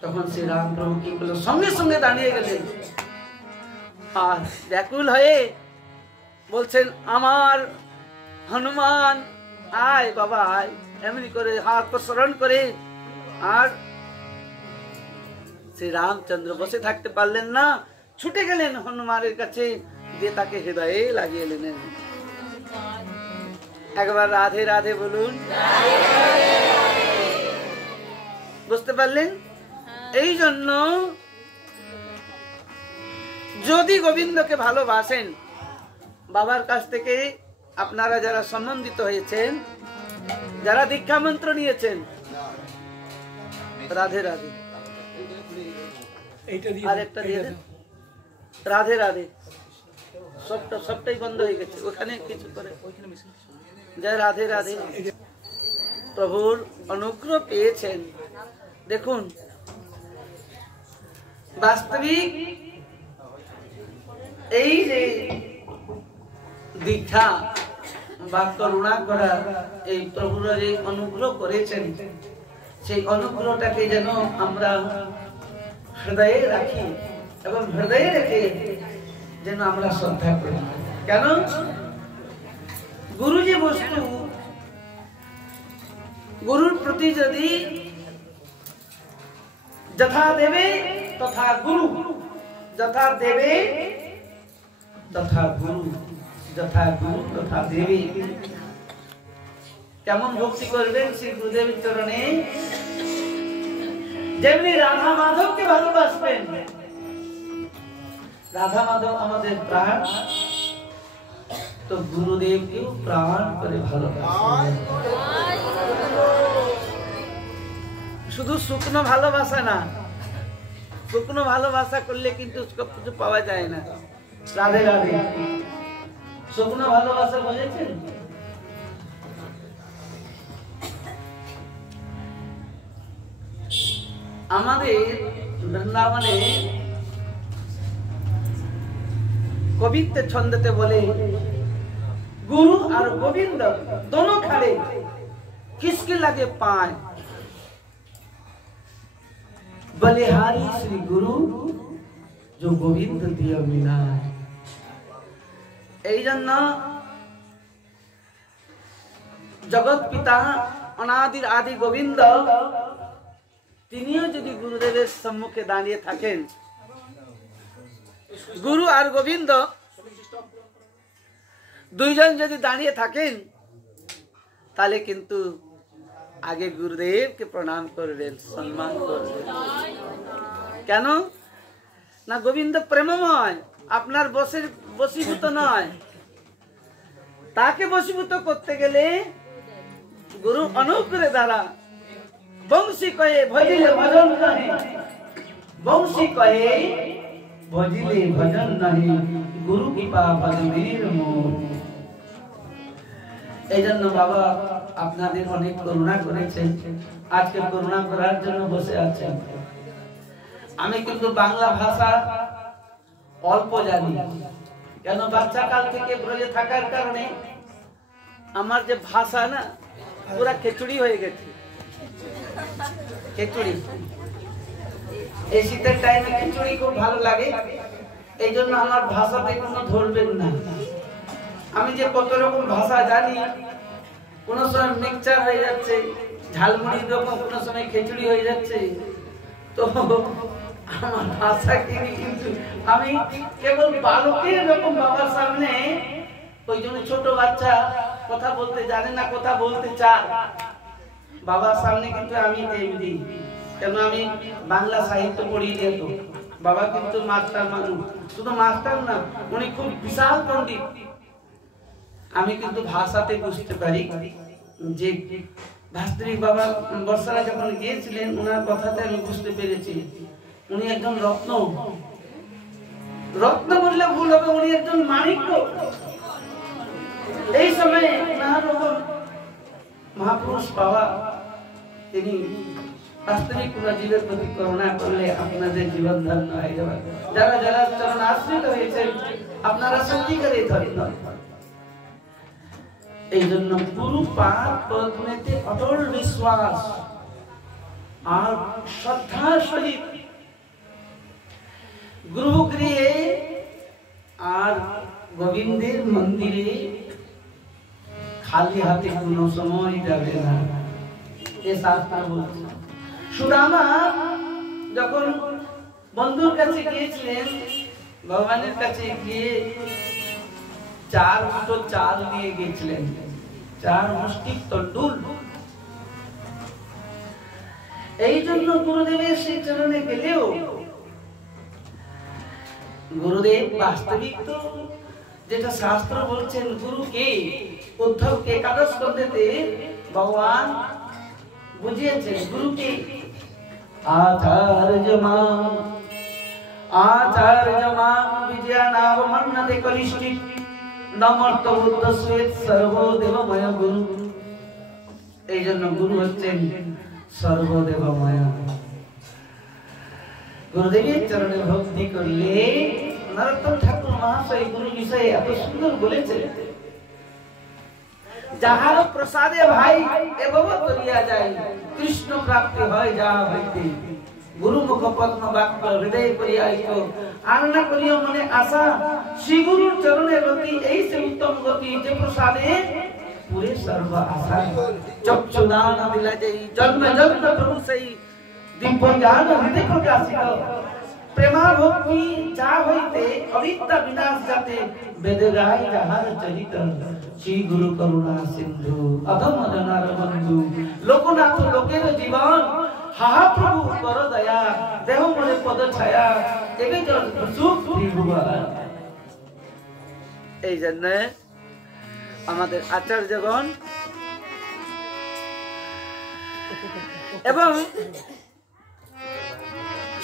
তখন শ্রী রাম প্রভু কি বললো, সঙ্গে সঙ্গে দাঁড়িয়ে গেলেন, আর ব্যাকুল হয়ে বলছেন, আমার হনুমান আয় বাবা আয়, এমনি করে হাত প্রসারণ করে। আর শ্রী রামচন্দ্র বসে থাকতে পারলেন না, ছুটে গেলেন হনুমানের কাছে, দিয়ে তাকে হৃদয়ে লাগিয়ে নিলেন। একবার রাধে রাধে বলুন। বুঝতে পারলেন? এই জন্য যদি গোবিন্দকে ভালোবাসেন, বাবার কাছ থেকে আপনারা যারা সম্বন্ধিত হয়েছেন, যারা দীক্ষা মন্ত্র নিয়েছেন, রাধে রাধে, আরেকটা দিয়ে দেন, রাধে রাধে, সবটাই বন্ধ হয়ে গেছে, ওখানে কিছু করে, জয় রাধে রাধে। প্রভুর অনুগ্রহ পেয়েছেন। দেখুন, বাস্তবিক এই যে দীক্ষা বা করুণা করা, এই প্রভুরা যে অনুগ্রহ করেছেন, সেই অনুগ্রহটাকে যেন আমরা হৃদয়ে রাখি, এবং হৃদয়ে রেখে যেন আমরা শ্রদ্ধা করি। কেন? গুরু যে বস্তু, গুরুর প্রতি যদি যথা দেবে তথা গুরু, যথা দেবে তথা গুরু, যথা গুরু তথা দেবে। কেমন ভক্তি করবেন শ্রী গুরুদেবের চরণে? যেমনি রাধা মাধবকে ভালোবাসবেন, রাধা মাধব আমাদের প্রাণ, তো গুরুদেবকেও প্রাণ করে ভালোবাসবেন। শুধু শুকনো ভালোবাসা না, শুকনো ভালোবাসা করলে কিন্তু কিছু পাওয়া যায় না। রাধে রাধে। শুকনো ভালোবাসা বুঝেছেন? আমাদের বৃন্দাবনে কবিত্তে ছন্দতে বলে, गुरु और गोविंद दोनों खड़े, किसके लगे पाए? बलिहारी श्री गुरु जो गोविंद दिया बिना। এই জন্য জগৎ পিতা অনাদির আদি গোবিন্দ তিনিও যদি গুরুদেবের সম্মুখে দাঁড়িয়ে থাকেন, গুরু আর গোবিন্দ দুইজন যদি দাঁড়িয়ে থাকেন, তাহলে কিন্তু আগে গুরুদেবকে প্রণাম করবেন, সম্মান করবেন। কেন না? গোবিন্দ প্রেমময়, আপনার বশীভূত নয়। তাকে বশীভূত করতে গেলে গুরু অনুগ্রহ দ্বারা বংশী কয়ে ভজিলে ভজন নাহি, বংশী কয়ে ভজিলে ভজন নাহি, গুরু কৃপা ভজনের মূল। এই জন্য বাবা আপনাদের অনেক করুণা করেছেন, আজকে করুণা করার জন্য বসে আছেন। আমি কিন্তু বাংলা ভাষা অল্প জানি, কেন বাচ্চা কাল থেকে ব্রজে থাকার কারণে আমার যে ভাষা না পুরা খিচুড়ি হয়ে গেছে। খিচুড়ি, এই শীতের টাইমে খিচুড়ি খুব ভালো লাগে, এই জন্য আমার ভাষাতে কোনো ধরবেন না। আমি যে কত রকম ভাষা জানি, কোন সময় মিক্সচার হয়ে যাচ্ছে, ঝালমুড়ির রকম, কোন সময় খিচুড়ি হয়ে যাচ্ছে। তো আমার ভাষা কিন্তু আমি কেবল বালকের রকম বাবার সামনে ওই জন্য ছোট বাচ্চা কথা বলতে জানে না, কথা বলতে চায়। বাবার সামনে কিন্তু আমি এমনি, কেন আমি বাংলা সাহিত্য পড়ি যেহেতু, বাবা কিন্তু মাস্টার মানুষ, শুধু মাস্টার না, উনি খুব বিশাল পণ্ডিত। আমি কিন্তু ভাষাতে বুঝতে পারি যে বাস্তবিক বাবা বর্ষারা যখন গিয়েছিলেন, ওনার কথাতে আমি বুঝতে পেরেছি উনি একজন রত্ন। রত্ন বললে ভুল হবে, উনি একজন মাণিক্য। এই সময়ে মহাপুরুষ পাওয়া, তিনি বাস্তবিক কোন জীবের প্রতি করুণা করলে আপনাদের জীবন ধন্য হয়ে যাবে। যারা যারা চরণ আশ্রিত হয়েছেন আপনারা সত্যিকারে ধন্য। এই জন্য গুরু পাদ পদ্মেতে অটল বিশ্বাস আর শ্রদ্ধার সহিত গৃহে আর গোবিন্দের মন্দিরে খালি হাতে কোনো সময় যাবে না, এ শাস্ত্র বলছে। সুদামা যখন বন্ধুর কাছে গিয়েছিলেন, ভগবানের কাছে গিয়ে 4 মুঠো চাল দিয়ে গিয়েছিলেন, 4 মুষ্টি তন্ডুল। এই জন্য গুরুদেবের সেই চরণে গেলেও গুরুদেব বাস্তবিক তো যেটা শাস্ত্র বলছেন, গুরুকে উদ্ধবকে একাদশ স্কন্ধেতে ভগবান বুঝিয়েছেন গুরুকে আচার্যমাং বিজয়ানাবমন্নতে কলিষ্ঠিত নমর্ত বুদ্ধ শ্বেত সর্বদেবময় গুরু। এই জন্য গুরু হচ্ছেন সর্বদেবময়। গুরুদেবের চরণে ভক্তি করলে, নরোত্তম ঠাকুর মহাশয় গুরু বিষয়ে এত সুন্দর বলেছেন, যাহার প্রসাদে ভাই এভব তরিয়া যায়, কৃষ্ণ প্রাপ্তি হয় যাহা হইতে। গুরু মুখ পদ্ম বাক্য হৃদয় করিয়া আর না করিও মনে আশা, শ্রী গুরুর চরণে রতি এই সে উত্তম গতি, যে প্রসাদে পুরে সর্ব আশা। চক্ষুদান দিলা যেই, জন্ম জন্ম প্রভু সেই দিব্য জ্ঞান হৃদয় প্রকাশিত। প্রেমা ভক্তি যা হইতে অবিদ্যা বিনাশ যাতে, বেদ গায় যাহার চরিত, শ্রী গুরু করুণা সিন্ধু অধম জনার বন্ধু। লোকনাথ লোকের জীবন, হাহা প্রভু কর দয়া, দেহ মনে পদ ছায়া, এবে সুখ ত্রিভুবন। এই জন্য আমাদের আচার্যগণ এবং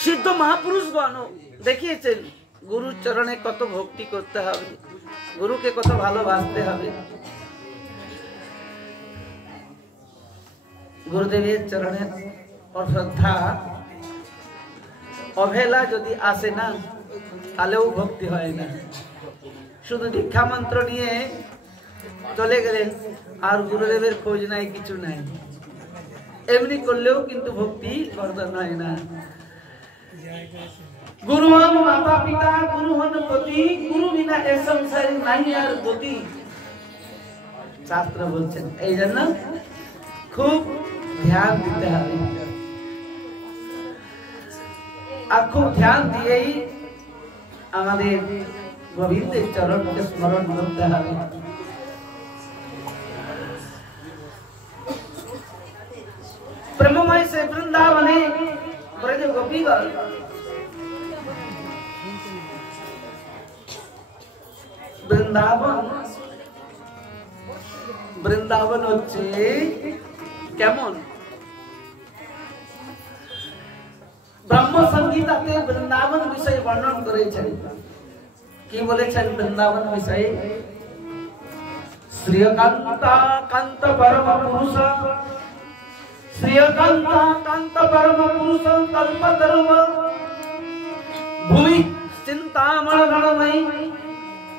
সিদ্ধ মহাপুরুষগণ দেখিয়েছেন গুরুর চরণে কত ভক্তি করতে হবে, গুরুকে কত ভালোবাসতে হবে। গুরুদেবের চরণে শ্রদ্ধা অবহেলা যদি আসে না, তাহলেও ভক্তি হয় না। শুধু দীক্ষা মন্ত্র নিয়ে চলে গেলেন আর গুরুদেবের খোঁজ নাই, কিছু নাই, এমনি করলেও কিন্তু ভক্তি বর্ধন হয় না। গুরু হন মাতা পিতা, গুরু হন পতি, গুরু বিনা এ সংসারে নাই আর গতি, শাস্ত্র বলছেন। এই জন্য খুব ধ্যান দিতে হবে, আর খুব ধ্যান দিয়েই আমাদের গোবিন্দের চরণকে স্মরণ করতে হবে। प्रेममय से वृंदावने ब्रज गोपीगण বৃন্দাবন হচ্ছে কেমন? ব্রহ্ম সংগীতাতে বৃন্দাবন বিষয়ে বর্ণন করেছেন। কি বলেছেন বৃন্দাবন বিষয়ে? শ্রীকান্তা কান্ত পরম পুরুষ, শ্রীকান্তা কান্ত পরম পুরুষ কল্পতরুঃ ভূমি চিন্তামণ গণময়ী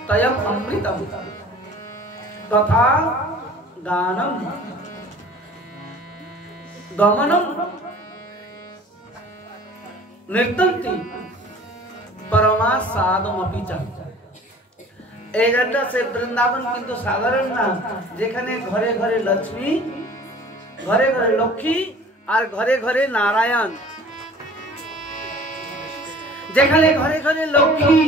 তয়ম অমৃতম তথা গানম গমনম নৃত্যন্তি পরমা সাধমপি চ। এই জন্য সে বৃন্দাবন কিন্তু সাধারণ না, যেখানে ঘরে ঘরে লক্ষ্মী, ঘরে ঘরে লক্ষ্মী আর ঘরে ঘরে নারায়ণ। যেখানে ঘরে ঘরে লক্ষ্মী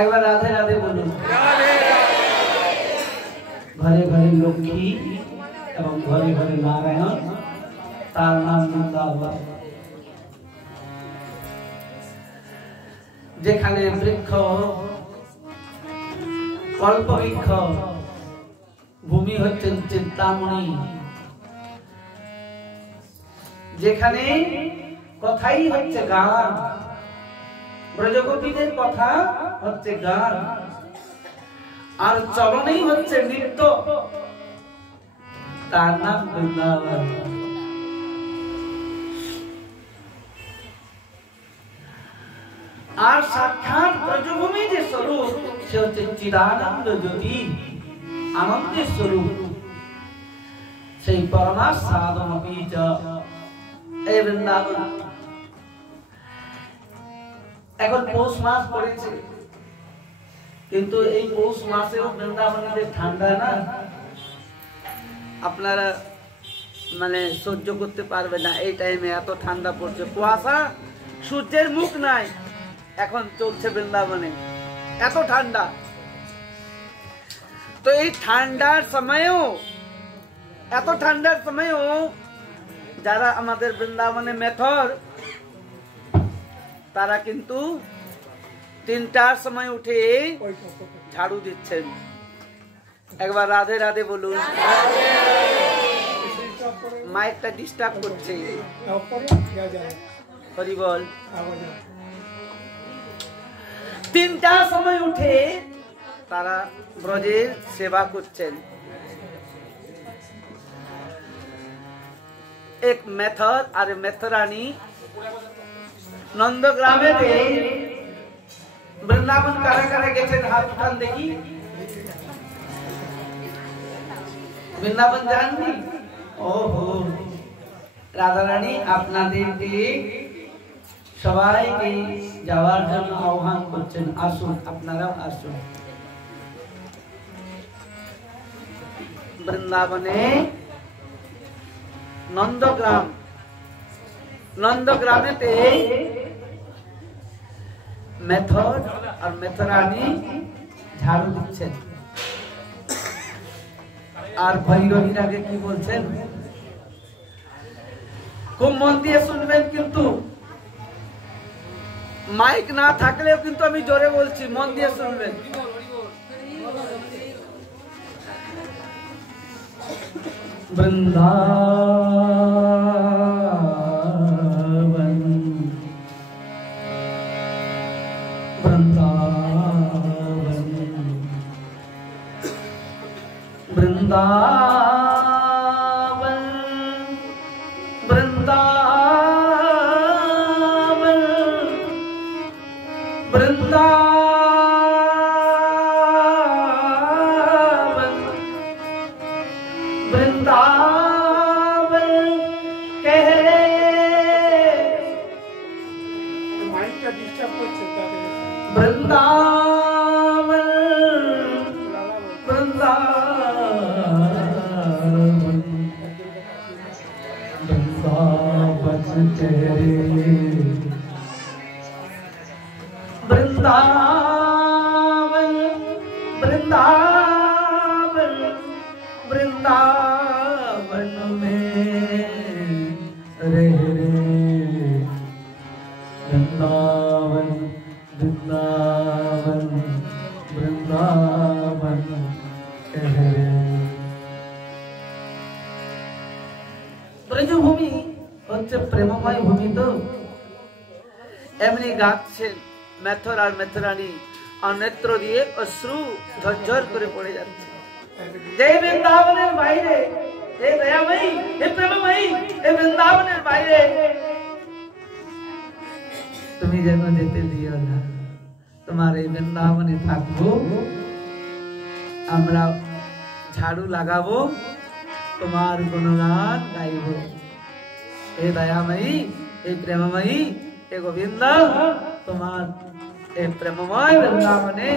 একবার রাধে রাধে বলুন। ঘরে ঘরে লক্ষ্মী এবং ঘরে ঘরে নারায়ণ, তার নাম বৃন্দাবন। যেখানে বৃক্ষ কল্পবৃক্ষ, ভূমি হচ্ছেন চিন্তামণি, যেখানে কথাই হচ্ছে গান, ব্রজগোপীদের কথা হচ্ছে গান, আর চলনেই হচ্ছে নৃত্য, তার নাম বৃন্দাবন। আর সাক্ষাৎ ব্রজভূমি যে স্বরূপ, সে হচ্ছে চিদানন্দ জ্যোতি, আনন্দের স্বরূপ, সেই পরমাসাদমপি চ এই বৃন্দাবন। এখন পৌষ মাস পড়েছে, কিন্তু এই পৌষ মাসেও বৃন্দাবনে ঠান্ডা না, আপনারা মানে সহ্য করতে পারবে না। এই টাইমে এত ঠান্ডা পড়ছে, কুয়াশা, সূর্যের মুখ নাই, এখন চলছে বৃন্দাবনে, এত ঠান্ডা। তো এই ঠান্ডার সময়ও, এত ঠান্ডার সময়ও যারা আমাদের বৃন্দাবনে মেথর, তারা কিন্তু 3টার সময় উঠে ঝাড়ু দিচ্ছেন। একবার রাধে রাধে বলুন। মাইকটা ডিস্টার্ব করছে, হরি বল। 3টার সময় উঠে তারা ব্রজের সেবা করছেন। এক মেথর আর মেথরানী নন্দগ্রামে বৃন্দাবন কারা কারা গেছেন হাত উঠান দেখি। বৃন্দাবন যাননি? ওহো, রাধারানী আপনাদেরকে সবাইকে যাওয়ার জন্য আহ্বান করছেন, আসুন, আপনারাও আসুন। বৃন্দাবনে নন্দগ্রাম, নন্দগ্রামেতে মেথর আর মেথরানী ঝাড়ু দিচ্ছেন। আর ভৈরবীর আগে কি বলছেন খুব মন দিয়ে শুনবেন, কিন্তু মাইক না থাকলেও কিন্তু আমি জোরে বলছি, মন দিয়ে শুনবেন। বৃন্দাবন বৃন্দাবন বৃন্দাবন বৃন্দাবন বৃন্দাবন বৃন্দাবন কহ মাইকটা ডিস্টার্ব করছে বৃন্দাবন বৃন্দাবন বৃন্দাবন তেরে বৃন্দাবন বৃন্দাবন वृंदावन में रह रे वृंदावन वृंदावन वृंदावन कह रे। ব্রজভূমি হচ্ছে প্রেমময় ভূমি, তো এমনি গাচ্ছেন মেথর আর মেথরানী, আর নেত্র দিয়ে অশ্রু ঝরঝর করে পড়ে যাচ্ছে। जय वृंदावनेर বাইরে, हे दयामयी, हे प्रेममयी, हे वृंदावनेर বাইরে তুমি যেন যেতে দিও না, তোমার এই বৃন্দাবনে থাকবো, আমরা ঝাড়ু লাগাবো, তোমার গুণগান গাইবো। हे दयामयी, हे प्रेममयी, हे गोविंद, তোমার এই প্রেমময় বৃন্দাবনে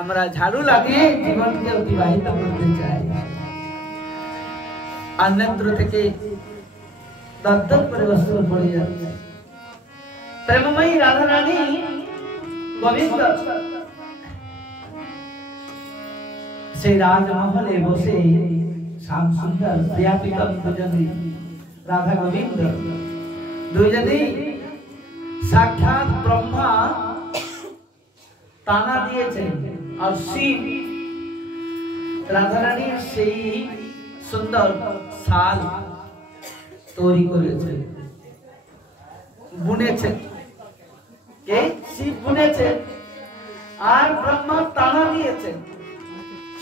আমরা ঝাড়ু লাগিয়ে জীবনকে অতিবাহিত করতে চাই। অন্যত্র থেকে দত্তক করে বস্ত্র পড়ে যাচ্ছে। প্রেমময়ী রাধা রানী গোবিন্দ সেই রাজমহলে বসে শ্যাম সুন্দর প্রিয়াপিকা দুজনে রাধা গোবিন্দ দুজনেই সাক্ষাৎ ব্রহ্মা টানা দিয়েছেন আর শিব রাধা রানীর সেই সুন্দর শাল তৈরি করেছে বুনেছে কে শিব বুনেছে আর ব্রহ্মা টানা দিয়েছে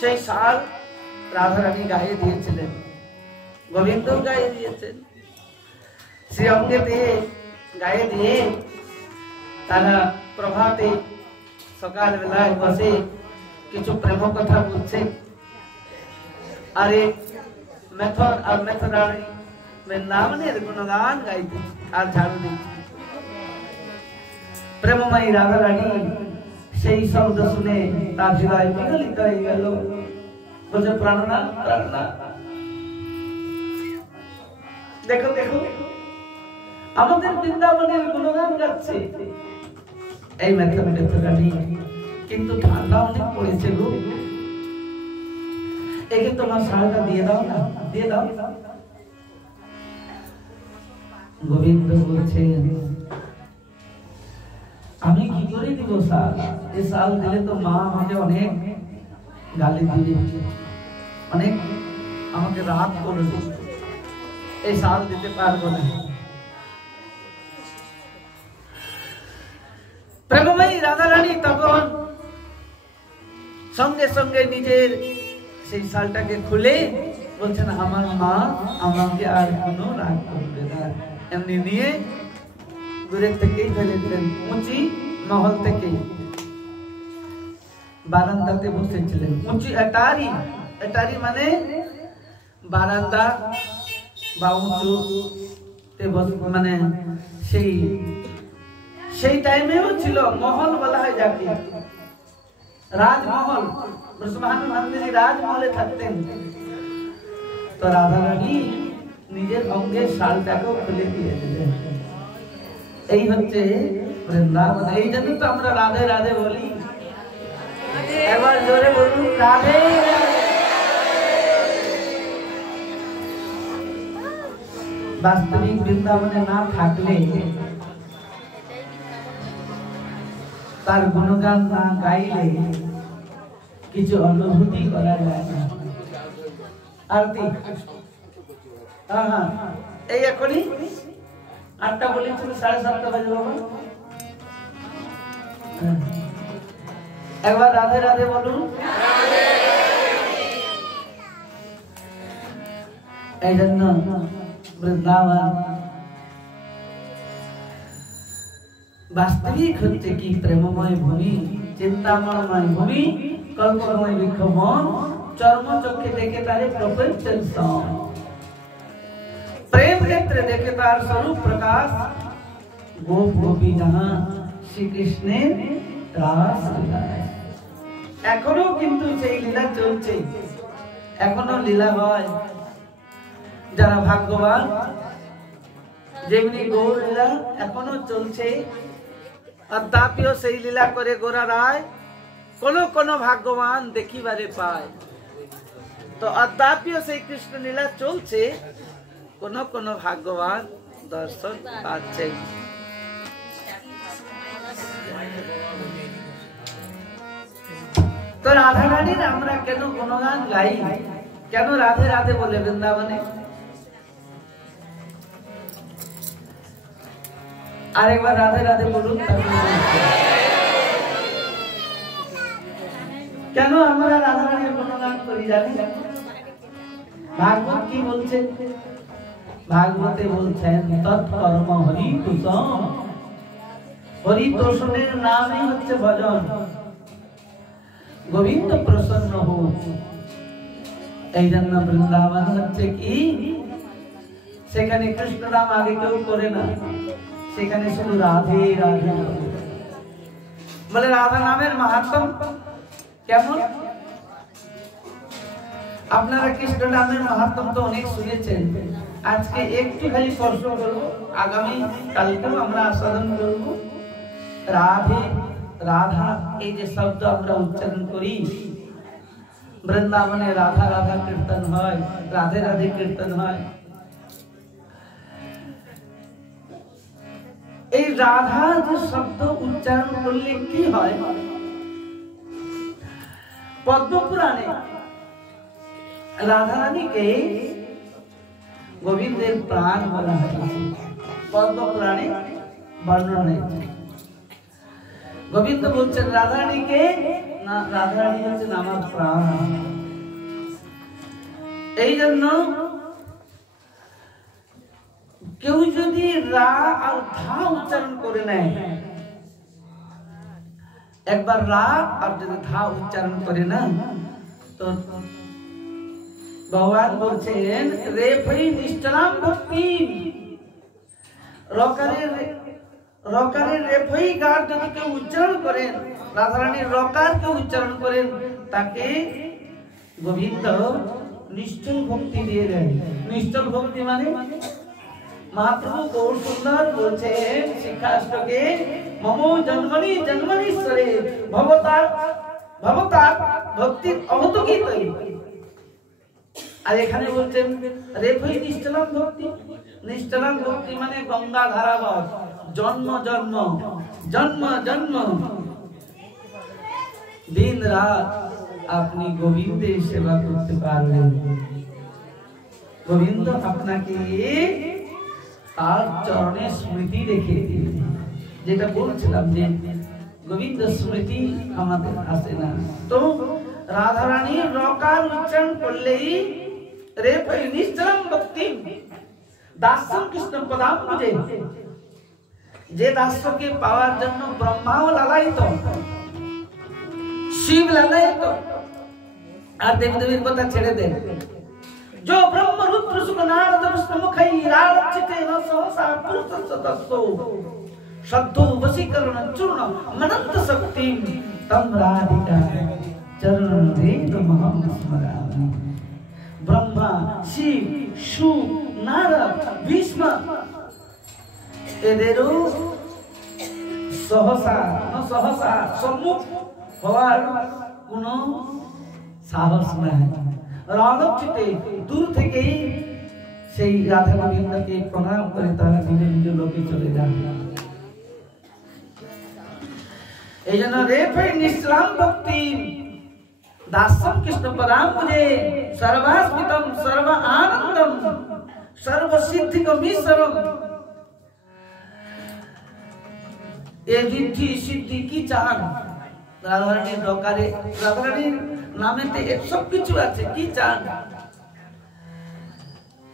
সেই শাল রাধা রানী গায়ে দিয়েছিলেন গোবিন্দ গায়ে দিয়েছেন শ্রী অঙ্গে দিয়ে গায়ে দিয়ে তারা প্রভাতে সকাল বেলায় বসে কিছু প্রেম কথা বলছে আরে মেথর আর মেথরানী বৃন্দাবনের গুণগান গাইতে আর ঝাড়ু দিচ্ছে প্রেমময়ী রাধা রানী সেই শব্দ শুনে তার হৃদয় বিগলিত হয়ে গেল বলছে প্রাণনাথ প্রাণনাথ দেখো দেখো আমাদের বৃন্দাবনের গুণগান গাচ্ছে এই মেথরানী কিন্তু ঠান্ডা অনেক পড়েছে গো একে তোমার শালটা দিয়ে দাও না দিয়ে দাও গোবিন্দ বলছে আমি কি করে দিব শাল এই শাল দিলে তো মা আমাকে অনেক গালি দিবে অনেক আমাকে রাত করে দিবে এই শাল দিতে পারবো না প্রেমময়ী রাধা রানী তখন সঙ্গে সঙ্গে নিজের সেই শালটাকে খুলে বলছেন আমার মা আমাকে আর কোনো রাগ করবে না এমনি নিয়ে দূরের থেকেই ফেলে দিলেন উঁচি মহল থেকে বারান্দাতে বসেছিলেন উঁচি এটারি মানে বারান্দা বা উঁচু মানে সেই টাইমেও ছিল মহল বলা হয় যাকে রাজমহল রাজমহলে থাকতেন তো রাধা রানী নিজের অঙ্গের শালটাকেও খুলে দিয়ে দিলেন এই হচ্ছে বৃন্দাবন এই জন্য তো আমরা রাধে রাধে বলি একবার জোরে বলুন রাধে বাস্তবিক বৃন্দাবনে না থাকলে তার গুণগান না গাইলে কিছু অনুভূতি করা যায় না আরতি এই এখনই 8টা বলেছিল 7:30 বাজে বাবা একবার রাধে রাধে বলুন এই জন্য বৃন্দাবন বাস্তবিক হচ্ছে কি প্রেমময় ভূমি চিন্তাময় ভূমি কল্পময় বিক্ষোভন চর্মচক্ষে দেখে তারে প্রপঞ্চন प्रेम नेत्र देखे तार स्वरूप प्रकाश गोप गोपी जहां श्री कृष्ण रास लीलाয় এখনো কিন্তু সেই লীলা চলছে এখনো লীলা হয় যারা ভাগ্যবান যেমনি গৌর লীলা এখনো চলছে অদ্যাপিও সেই লীলা করে গোরা রায় কোন ভাগ্যবান দেখিবারে পায় তো অদ্যাপিও সেই কৃষ্ণ লীলা চলছে কোন ভাগ্যবান দর্শন পাচ্ছে তো রাধা রানীর আমরা কেন গুণগান গাই কেন রাধে রাধে বলে বৃন্দাবনে আরেকবার রাধে রাধে বলুন কেন আমরা রাধা রানীর গুণগান করি জানি ভাগবত কি বলছে ভাগবতে বলছেন তৎকর্ম হরি তোষণ হরি তোষণের নামই হচ্ছে ভজন গোবিন্দ প্রসন্ন হোক এই জন্য বৃন্দাবন হচ্ছে কি সেখানে কৃষ্ণ নাম আগে কেউ করে না সেখানে শুধু রাধে রাধে বলে রাধা নামের মাহাত্ম্য কেমন আপনারা কৃষ্ণ নামের মাহাত্ম্য তো অনেক শুনেছেন। আজকে একটু খালি স্পর্শ করব, আগামী কালকেও আমরা আস্বাদন করব। রাধে রাধা এই যে শব্দ আমরা উচ্চারণ করি, বৃন্দাবনে রাধা রাধা কীর্তন হয়, রাধে রাধে কীর্তন হয়। এই রাধা যে শব্দ উচ্চারণ করলে কি হয়, পদ্মপুরাণে রাধা রানীকে গোবিন্দের প্রাণ বলা হয়েছে। পদ্মপুরাণে বর্ণনা হয়েছে। গোবিন্দ বলছেন রাধা রানীকে, না রাধা রানী হচ্ছেন আমার প্রাণ। এই জন্য কেউ যদি রা আর ধা উচ্চারণ করে নেয়, একবার রা আর যদি ধা উচ্চারণ করে না, তো ভগবান বলছেন রে ফই নিষ্ঠলাম ভক্তি, রকারের রেফই গার যদি কেউ উচ্চারণ করেন, রাধারানীর রকার কেউ উচ্চারণ করেন, তাকে গোবিন্দ নিষ্ঠল ভক্তি দিয়ে দেন। নিষ্ঠল ভক্তি মানে মহাপ্রভু গৌর সুন্দর বলছেন শিক্ষাষ্টকে, মম জন্মনি জন্মনীশ্বরে ভবতার ভক্তির অবতকিতই। আর এখানে বলছেন রেফই নিষ্ঠলাম ভক্তি। নিষ্ঠলাম ভক্তি মানে গঙ্গা ধারাবত, জন্ম জন্ম জন্ম জন্ম দিন রাত আপনি গোবিন্দের সেবা করতে পারবেন। গোবিন্দ আপনাকে তার চরণে স্মৃতি রেখে দিলেন। যেটা বলছিলাম যে গোবিন্দ স্মৃতি আমাদের আসে না, তো রাধারানীর রকার উচ্চারণ করলেই রেফই নিষ্ঠলাম ভক্তি দাস্যম কৃষ্ণ পদাম বুঝে। যে দাস্যকে পাওয়ার জন্য ব্রহ্মাও লালায়িত, শিব লালায়িত, আর দেবদেবীর কথা ছেড়ে দেন। जो ब्रह्म रुद्र शुक नारद विष्णु मुखै रारचिते न सहसा पुरुषस्य तस्सो शब्दो वशीकरण चूर्ण मनंत शक्ति तम राधिका चरण रेण महम स्मरामि। ब्रह्मा शिव शुक नारद भीष्म এদেরও সহসা সম্মুখ হওয়ার কোন সাহস নাই। রাধচিতে দূর থেকেই সেই রাধা গোবিন্দকে প্রণাম করে তারা নিজ নিজ লোকে চলে যান। এই জন্য রেফই নিষ্ঠলাম ভক্তি দাস্যম কৃষ্ণ পদাম বুঝে সর্বাস্মিতম সর্ব আনন্দম সর্ব সিদ্ধিকম ঈশ্বরম। এই ঋদ্ধি সিদ্ধি কি চান? রাধারানীর দরকারে, রাধারানীর নামেতে সব কিছু আছে, কি চান?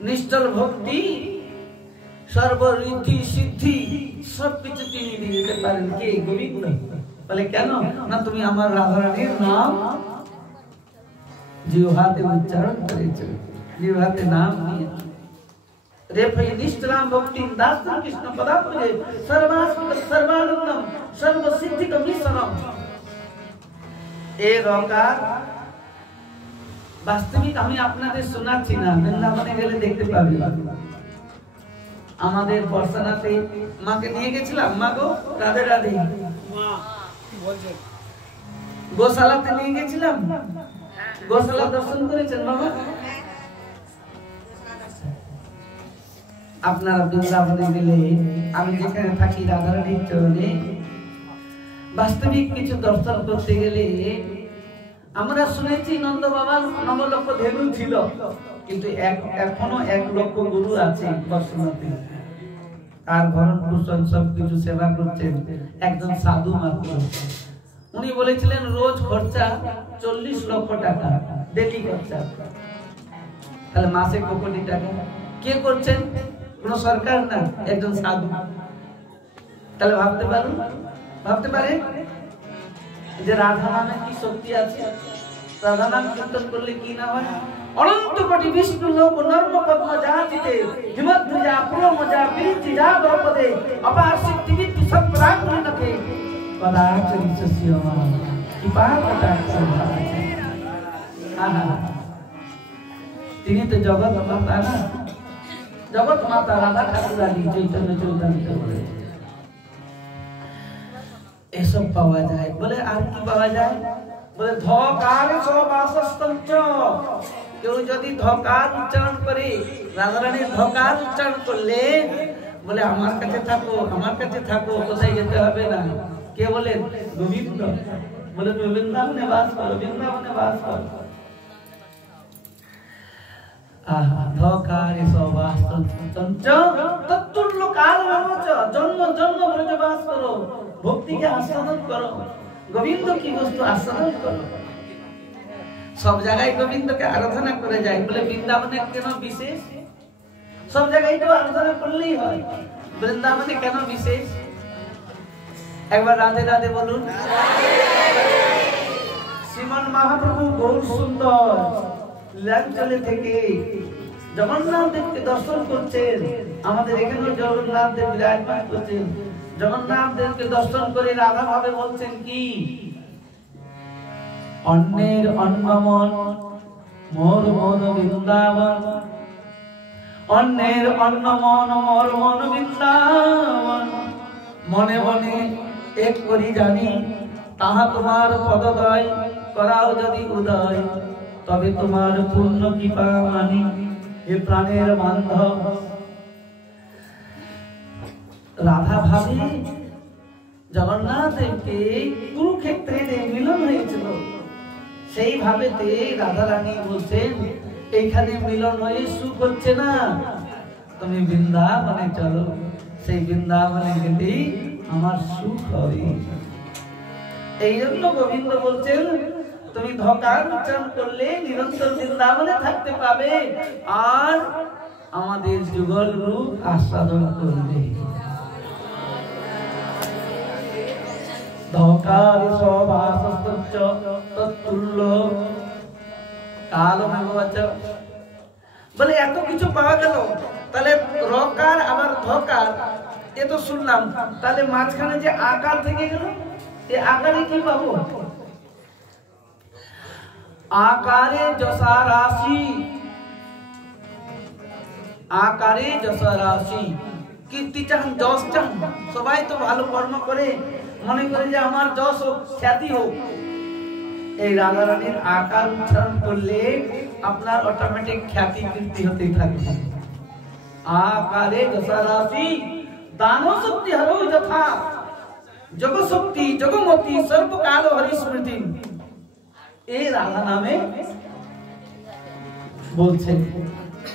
নিষ্ঠল ভক্তি, সর্বঋদ্ধি সিদ্ধি সবকিছু তিনি দিয়ে দিতে পারেন। কে? গোবিন্দ। বলে কেন না, তুমি আমার রাধারানীর নাম জিহ্বাতে উচ্চারণ করেছো, জিহ্বাতে নাম নিয়েছো। রেফই নিষ্ঠলাম ভক্তি দাস্যম কৃষ্ণ পদাম্বুজে সর্বাস্মিতম সর্বানন্দম সর্বসিদ্ধিকম ঈশ্বরম। এই রকার বাস্তবিক আমি আপনাদের শোনাচ্ছি না, বৃন্দাবনে গেলে দেখতে পাবেন। আমাদের বর্ষানাতে মাকে নিয়ে গেছিলাম, মা গো রাধে রাধে, গোশালাতে নিয়ে গেছিলাম, গোশালা দর্শন করেছেন বাবা? আপনারা বৃন্দাবনে গেলে, আমি যেখানে থাকি রাধারানীর চরণে, বাস্তবিক কিছু দর্শন করতে গেলে আমরা শুনেছি নন্দ বাবার 9 লক্ষ ধেনু ছিল, কিন্তু এখনো 1 লক্ষ গুরু আছে বর্ষনাতে, আর ভরণ পোষণ সবকিছু সেবা করছেন একজন সাধু মাত্র। উনি বলেছিলেন রোজ খরচা 40 লক্ষ টাকা, ডেলি খরচা, তাহলে মাসে কত কোটি টাকা? কে করছেন? কোন সরকার না, একজন সাধু। তাহলে ভাবতে পারেন যে রাধা নামে কি শক্তি আছে, রাধা নাম কীর্তন করলে কি না হয়। অনন্ত কোটি বিষ্ণু লোক নর্ম পদ্ম যাচিতে হিমদ্রিজা পুরমজা বিরিঞ্চি যা বরপদে অপার সিদ্ধি বিদ্যু সৎপ্রাণ নকে কদাচরিষ্যমা কৃপা কটাক্ষ। তিনি তো জগৎ মাতা না, জগৎ মাতা রাধা ঠাকুরানী চৈতন্য চৈতন্য বলে এসব পাওয়া যায়। বলে আর কি পাওয়া যায়? বলে ধকার সবাসস্তঞ্চ, কেউ যদি ধকার উচ্চারণ করে, রাধারানীর ধকার উচ্চারণ করলে বলে আমার কাছে থাকো, আমার কাছে থাকো, কোথায় যেতে হবে না। কে বলেন? গোবিন্দ। বলে বৃন্দাবনে বাস করো, বৃন্দাবনে বাস করো। ধকার সবাসস্তঞ্চ তত্তুল্য কাল ব্যবচ, জন্ম জন্ম ব্রজবাস করো, ভক্তিকে আস্বাদন করো, গোবিন্দ কি বস্তু আস্বাদন করো। সব জায়গায় গোবিন্দকে আরাধনা করে যায়, বলে বৃন্দাবনে কেন বিশেষ? সব জায়গায় তো আরাধনা করলেই হয়, বৃন্দাবনে কেন বিশেষ? একবার রাধে রাধে বলুন। শ্রীমান মহাপ্রভু গৌর সুন্দর লীলাঞ্চলে থেকে জগন্নাথ দেবকে দর্শন করছেন। আমাদের এখানেও জগন্নাথ দেব বিরাজমান করছেন। জগন্নাথ দেবকে দর্শন করে রাধা ভাবে বলছেন কি? অন্যের অন্নমন মোর মন বৃন্দাবন, অন্যের অন্নমন মোর মন বৃন্দাবন, মনে মনে এক করি জানি তাহা তোমার পদদয়, করাও যদি উদয় তবে তোমার পূর্ণ কৃপা মানি। হে প্রাণের বান্ধব, রাধা ভাবে জগন্নাথ দেবকে কুরুক্ষেত্রে মিলন হয়েছিল, সেই ভাবেতে রাধা রানী বলছেন এইখানে মিলন হয়ে সুখ হচ্ছে না, তুমি বৃন্দাবনে চলো, সেই বৃন্দাবনে গেলেই আমার সুখ হবে। এই জন্য গোবিন্দ বলছেন তুমি ধকার উচ্চারণ করলে নিরন্তর বৃন্দাবনে থাকতে পাবে আর আমাদের যুগল রূপ আস্বাদন করবে। ধকার সবাসস্তঞ্চ তত্তুল্য কালমেবচ। বলে এত কিছু পাওয়া গেল, তাহলে রকার আবার ধকার এ তো শুনলাম, তাহলে মাঝখানে যে আকার থেকে গেল, এই আকারে কি পাবো? আকারে যশা রাশি, আকারে যশা রাশি, কীর্তি চান, যশ চান। সবাই তো ভালো কর্ম করে, মনে করে যে আমার যশ হোক, খ্যাতি হোক। এই রাধা রানীর আকার উচ্চারণ করলে আপনার অটোমেটিক খ্যাতি কীর্তি হতেই থাকবে। আকারে যশা রাশি দান শক্তি হরো যথা, জগ শক্তি জগমতি সর্বকাল হরি স্মৃতি। এই রাধা নামে বলছেন,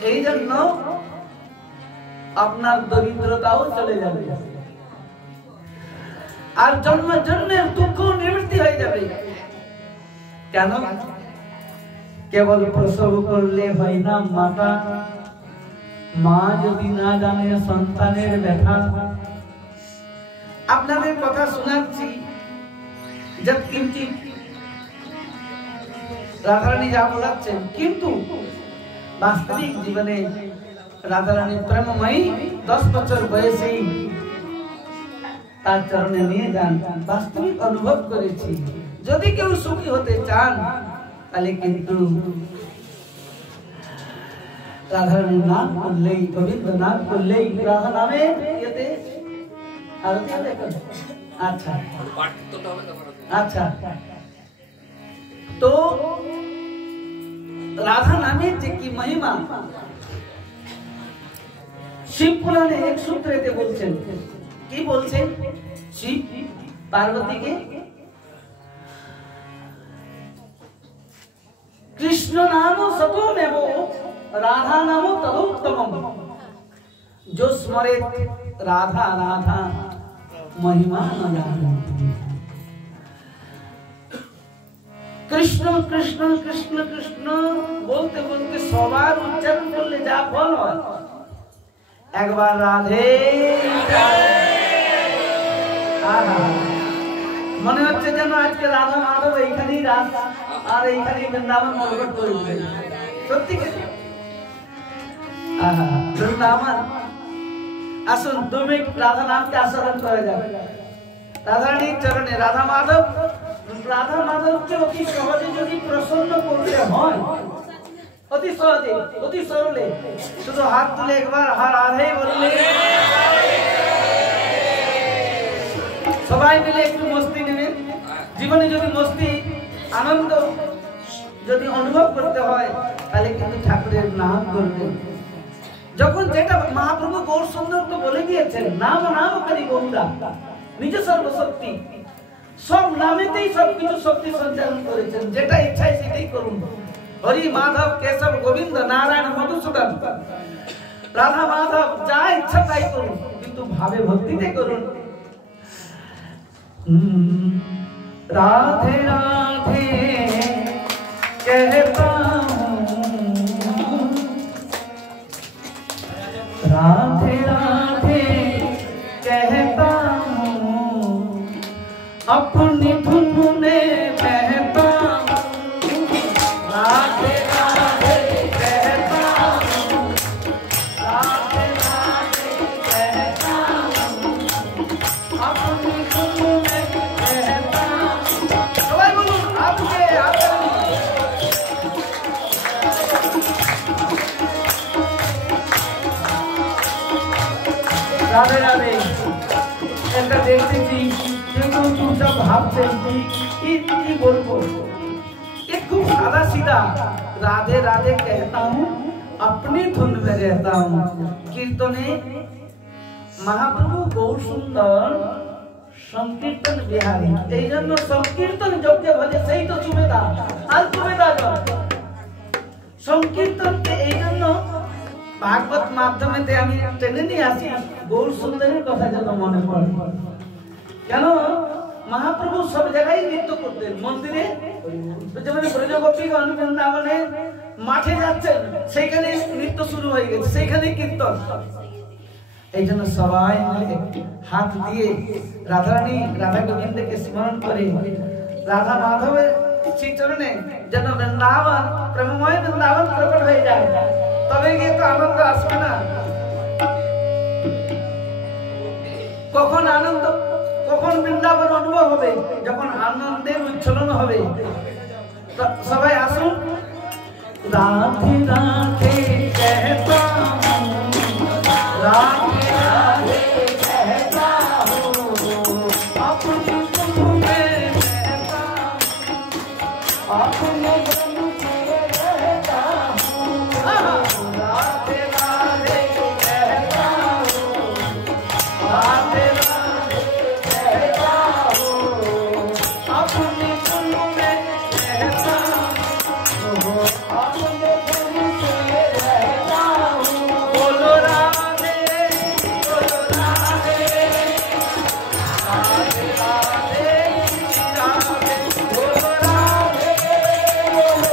এই জন্য আপনার দরিদ্রতাও চলে যাবে আর জন্ম জন্মের দুঃখ নিবৃত্তি হয়ে যাবে। কেন? কেবল প্রসব করলে হয় না মাতা, মা যদি না জানে সন্তানের ব্যথা। আপনাদের কথা শোনাচ্ছি, যত কিঞ্চিত রাধারানী যা বলাচ্ছেন, কিন্তু বাস্তবিক জীবনে রাধারানী প্রেমময়ী 10 বছর বয়সেই তার চরণে নিয়ে যান, বাস্তবিক অনুভব করেছি। যদি কেউ সুখী হতে চান তাহলে কিন্তু রাধারানীর নাম করলেই, গোবিন্দ নাম করলেই, রাধা নামে এতে আরতি হবে। আচ্ছা আচ্ছা, তো রাধা নামের যে কি মহিমা শিব পুরাণে এক সূত্রেতে বলছেন। কি বলছেন? শিব পার্বতীকে কৃষ্ণ নাম সতমেব রাধা নাম তদুত্তমম, जो स्मरे राधा राधा महिमा न जाने। कृष्ण कृष्ण कृष्ण कृष्ण बोलते बोलते सवार उच्चारण करले जा फल হয়, একবার রাধে মনে হচ্ছে যেন আজকে রাধা মাধব এইখানেই রাস আর এইখানেই বৃন্দাবন মরকট করে উঠবে। সত্যি কি? বৃন্দাবন আসুন, তুমি রাধা নামকে আস্বাদন করা যাবে। রাধারানীর চরণে রাধা মাধবকে অতি সহজে যদি প্রসন্ন করতে হয়, অতি সহজে অতি সরলে শুধু হাত তুলে একবার হার রাধে বললে সবাই মিলে একটু মস্তি নেবেন। জীবনে যদি মস্তি আনন্দ যদি অনুভব করতে হয় তাহলে কিন্তু ঠাকুরের নাম করবেন। যখন যেটা মহাপ্রভু গৌর সুন্দর তো বলে দিয়েছেন, নাম নাম করি গৌরা নিজ সর্বশক্তি, সব নামেতেই সবকিছু শক্তি সঞ্চালন করেছেন। যেটা ইচ্ছায় সেটাই করুন। হরি মাধব কেশব গোবিন্দ নারায়ণ মধুসূদন রাধা মাধব যা ইচ্ছা তাই করুন, কিন্তু ভাবে ভক্তিতে করুন। রাধে রাধে कहता हूँ, राधे राधे कहता हूँ, अपनी धुन में बहता हूँ। राधे राधे कहता हूँ, राधे राधे कहता हूँ, अपनी धुन में बहता हूँ। सबाई बोलूं आपके राधे राधे একটা দেখতেছি যেগুলো চুপচাপ ভাবছেন কি বলবো। একটু সাদা সিধা রাধে রাধে कहता हूँ, अपनी धुन में रहता हूँ। कीर्तने महाप्रभु गौर सुंदर संकीर्तन बिहारी, এই জন্য সংকীর্তন যোগ্য ভজে সেই তো সুবেদা আর সুবেদা সংকীর্তনকে এই জন্য ভাগবত মাধ্যমেতে আমি টেনে নিয়ে আসি গৌর সুন্দরের কথা যেন মনে পড়ে। কেন মহাপ্রভু সব জায়গায় নৃত্য করতেন। মন্দিরে যেমন ব্রজগোপীগণ বৃন্দাবনে মাঠে যাচ্ছেন, সেইখানে নৃত্য শুরু হয়ে গেছে, সেইখানে কীর্তন। এই জন্য সবাই মিলে হাত দিয়ে রাধারানী রাধা গোবিন্দকে স্মরণ করে রাধা মাধবের শ্রীচরণে যেন বৃন্দাবন প্রেমময় বৃন্দাবন প্রকট হয়ে যায়। তবে গিয়ে তো আনন্দ আসবে না। কখন আনন্দ, কখন বৃন্দাবন অনুভব হবে? যখন আনন্দের উচ্ছলন হবে। সবাই আসুন। রাধে রাধে कहता हूँ, राधे राधे कहता हूँ, अपनी धुन में रहता हूँ, अपने धुन में रहता हूँ। राधे राधे कहता हूँ, राधे राधे कहता हूँ, अपनी धुन में रहता हूँ, अपने धुन में रहता हूँ। बोलो राधे बोलो राधे राधे राधे राधे बोलो राधे बोलो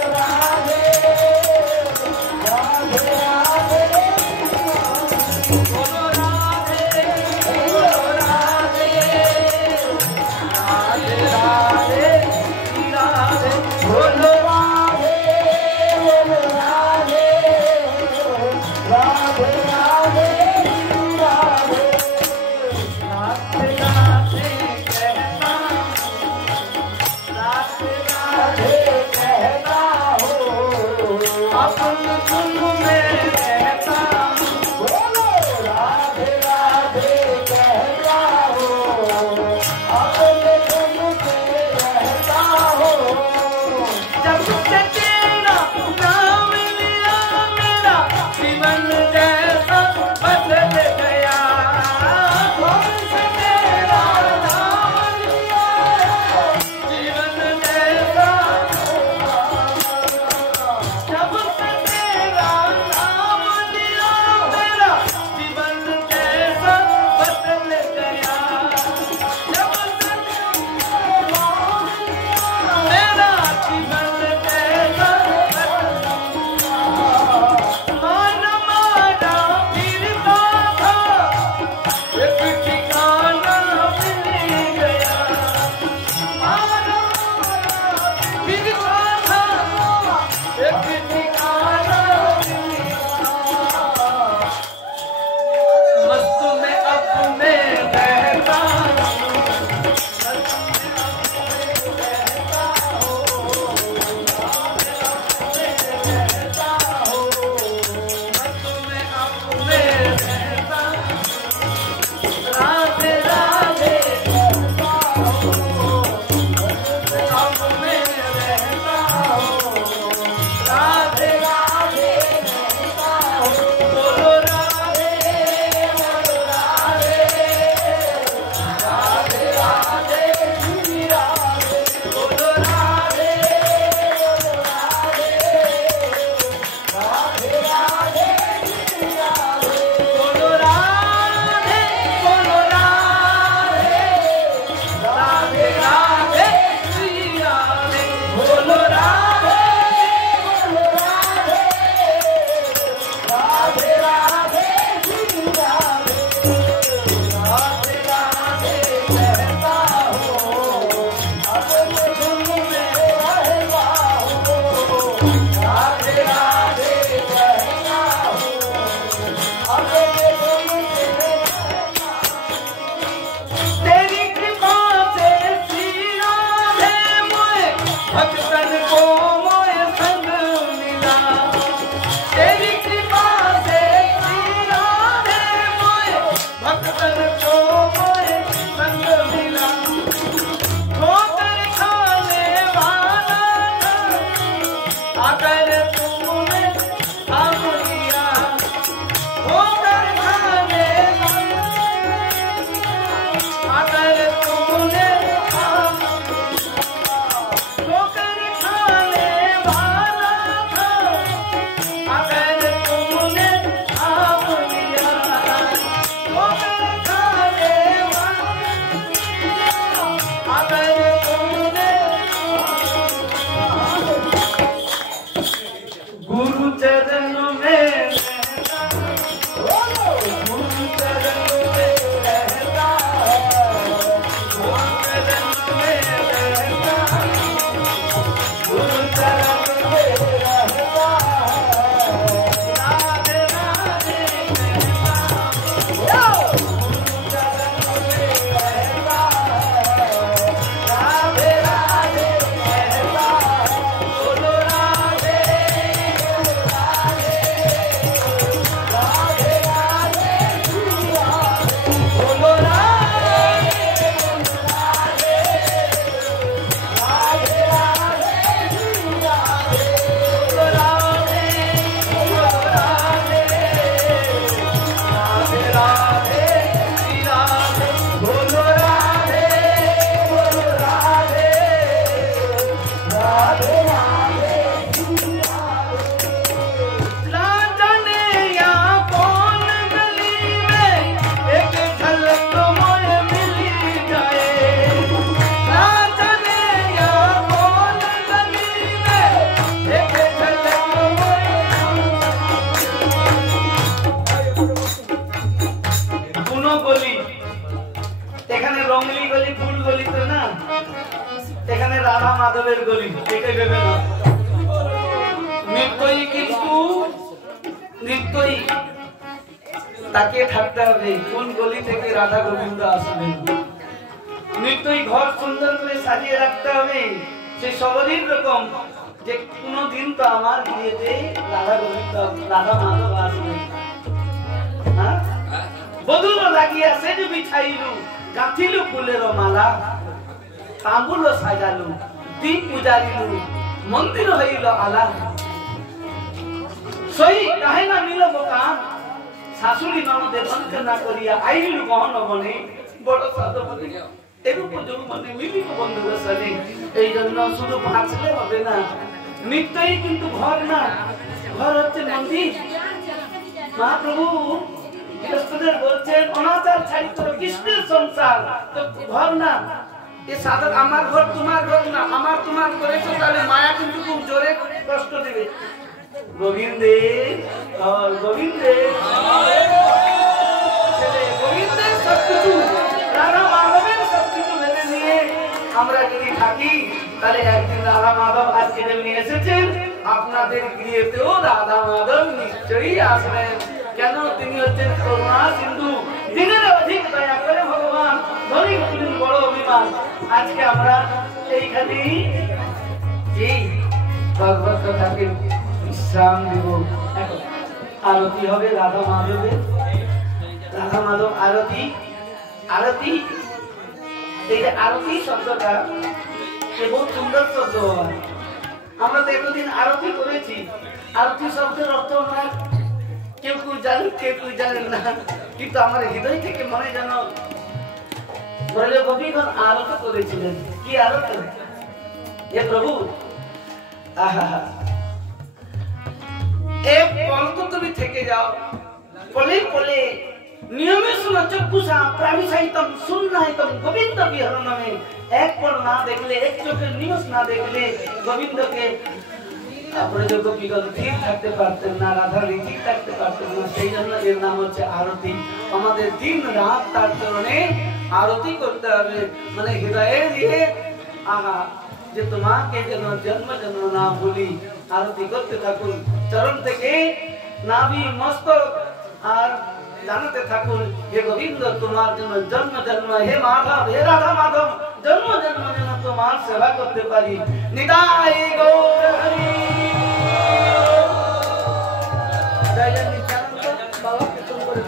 এটাই ভেবে না। নিত্যই কিন্তু নিত্যই তাকে থাকতে হবে কোন গলি থেকে রাধা গোবিন্দ আসবেন। নিত্যই ঘর সুন্দর করে সাজিয়ে রাখতে হবে সে সবারই রকম যে কোনদিন তো আমার বিয়েতে রাধা গোবিন্দ রাধা মাধব আসবেন। হ্যাঁ, বধুর লাগিয়া সেজ বিছাইলু গাঁথিলু ফুলের মালা তাম্বুল সাজালু দীপ পূজারিলু মন্দির হইল আলা সই কাহে না মিল বোকান শাশুড়ি ননদে বঞ্চনা করিয়া আইলু গহন বনে বড় সাধবনে এরূপ যৌবনে মিলিত বন্ধুর সাথে। এই জন্য শুধু বাঁচলে হবে না, নিত্যই কিন্তু ঘর না, ঘর হচ্ছে মন্দির। মহাপ্রভু গৃহস্থদের বলছেন অনাচার ছাড়ি করো কৃষ্ণের সংসার, তো ঘর না এ সাধক আমার ঘর তোমার ঘর না, আমার তোমার করেছো তাহলে মায়া কিন্তু খুব জোরে কষ্ট দেবে। গোবিন্দে গোবিন্দে গোবিন্দের সবকিছু রাধা মাধবের সবকিছু ভেবে নিয়ে আমরা যদি থাকি তাহলে একদিন রাধা মাধব আজকে যেমনি এসেছেন আপনাদের গৃহেতেও রাধা মাধব নিশ্চয়ই আসবেন। কেন? তিনি হচ্ছেন করুণা সিন্ধু, দিনের অধিক দয়া করে ভগবান, ধনী হলেন বড় অভিমান। আজকে আমরা এইখানেই এই ভগবত কথাকে বিশ্রাম দেব। আরতি হবে রাধা মাধবের, রাধা মাধব আরতি। আরতি এই যে আরতি শব্দটা বহুত সুন্দর শব্দ। আমরা তো এতদিন আরতি করেছি, আরতি শব্দের অর্থ আমরা কেউ কেউ জানেন কেউ কেউ জানেন না, কিন্তু আমার হৃদয় থেকে মনে যেন বলে গোপীগণ আরতি করেছিলেন। কি আরতি? হে প্রভু, আহা এক পল তো তুমি থেকে যাও, পলে পলে নিয়মে শুনো চক্ষুষা প্রাণিসাহিতম শূন্যাহিতম গোবিন্দ বিহরণ নামে। এক পল না দেখলে, এক চোখের নিমেষ না দেখলে গোবিন্দকে তারপরে যে গোপীগণ ঠিক থাকতে পারতেন না, রাধা ঠিক থাকতে পারতেন না। সেই জন্য এর নাম হচ্ছে আরতি। আমাদের দিন রাত তার চরণে আরতি করতে হবে, মানে হৃদয়ে দিয়ে আহা যে তোমাকে যেন জন্ম জন্ম না ভুলি, আরতি করতে থাকুন চরণ থেকে নাভি মস্তক আর জানাতে থাকুন হে গোবিন্দ তোমার জন্য জন্ম জন্ম, হে মাধব হে রাধা মাধব জন্ম জন্ম যেন তোমার সেবা করতে পারি। নিতাই গৌর হরি। জয় জয় নিত্যানন্দ বাবা কীর্তন করে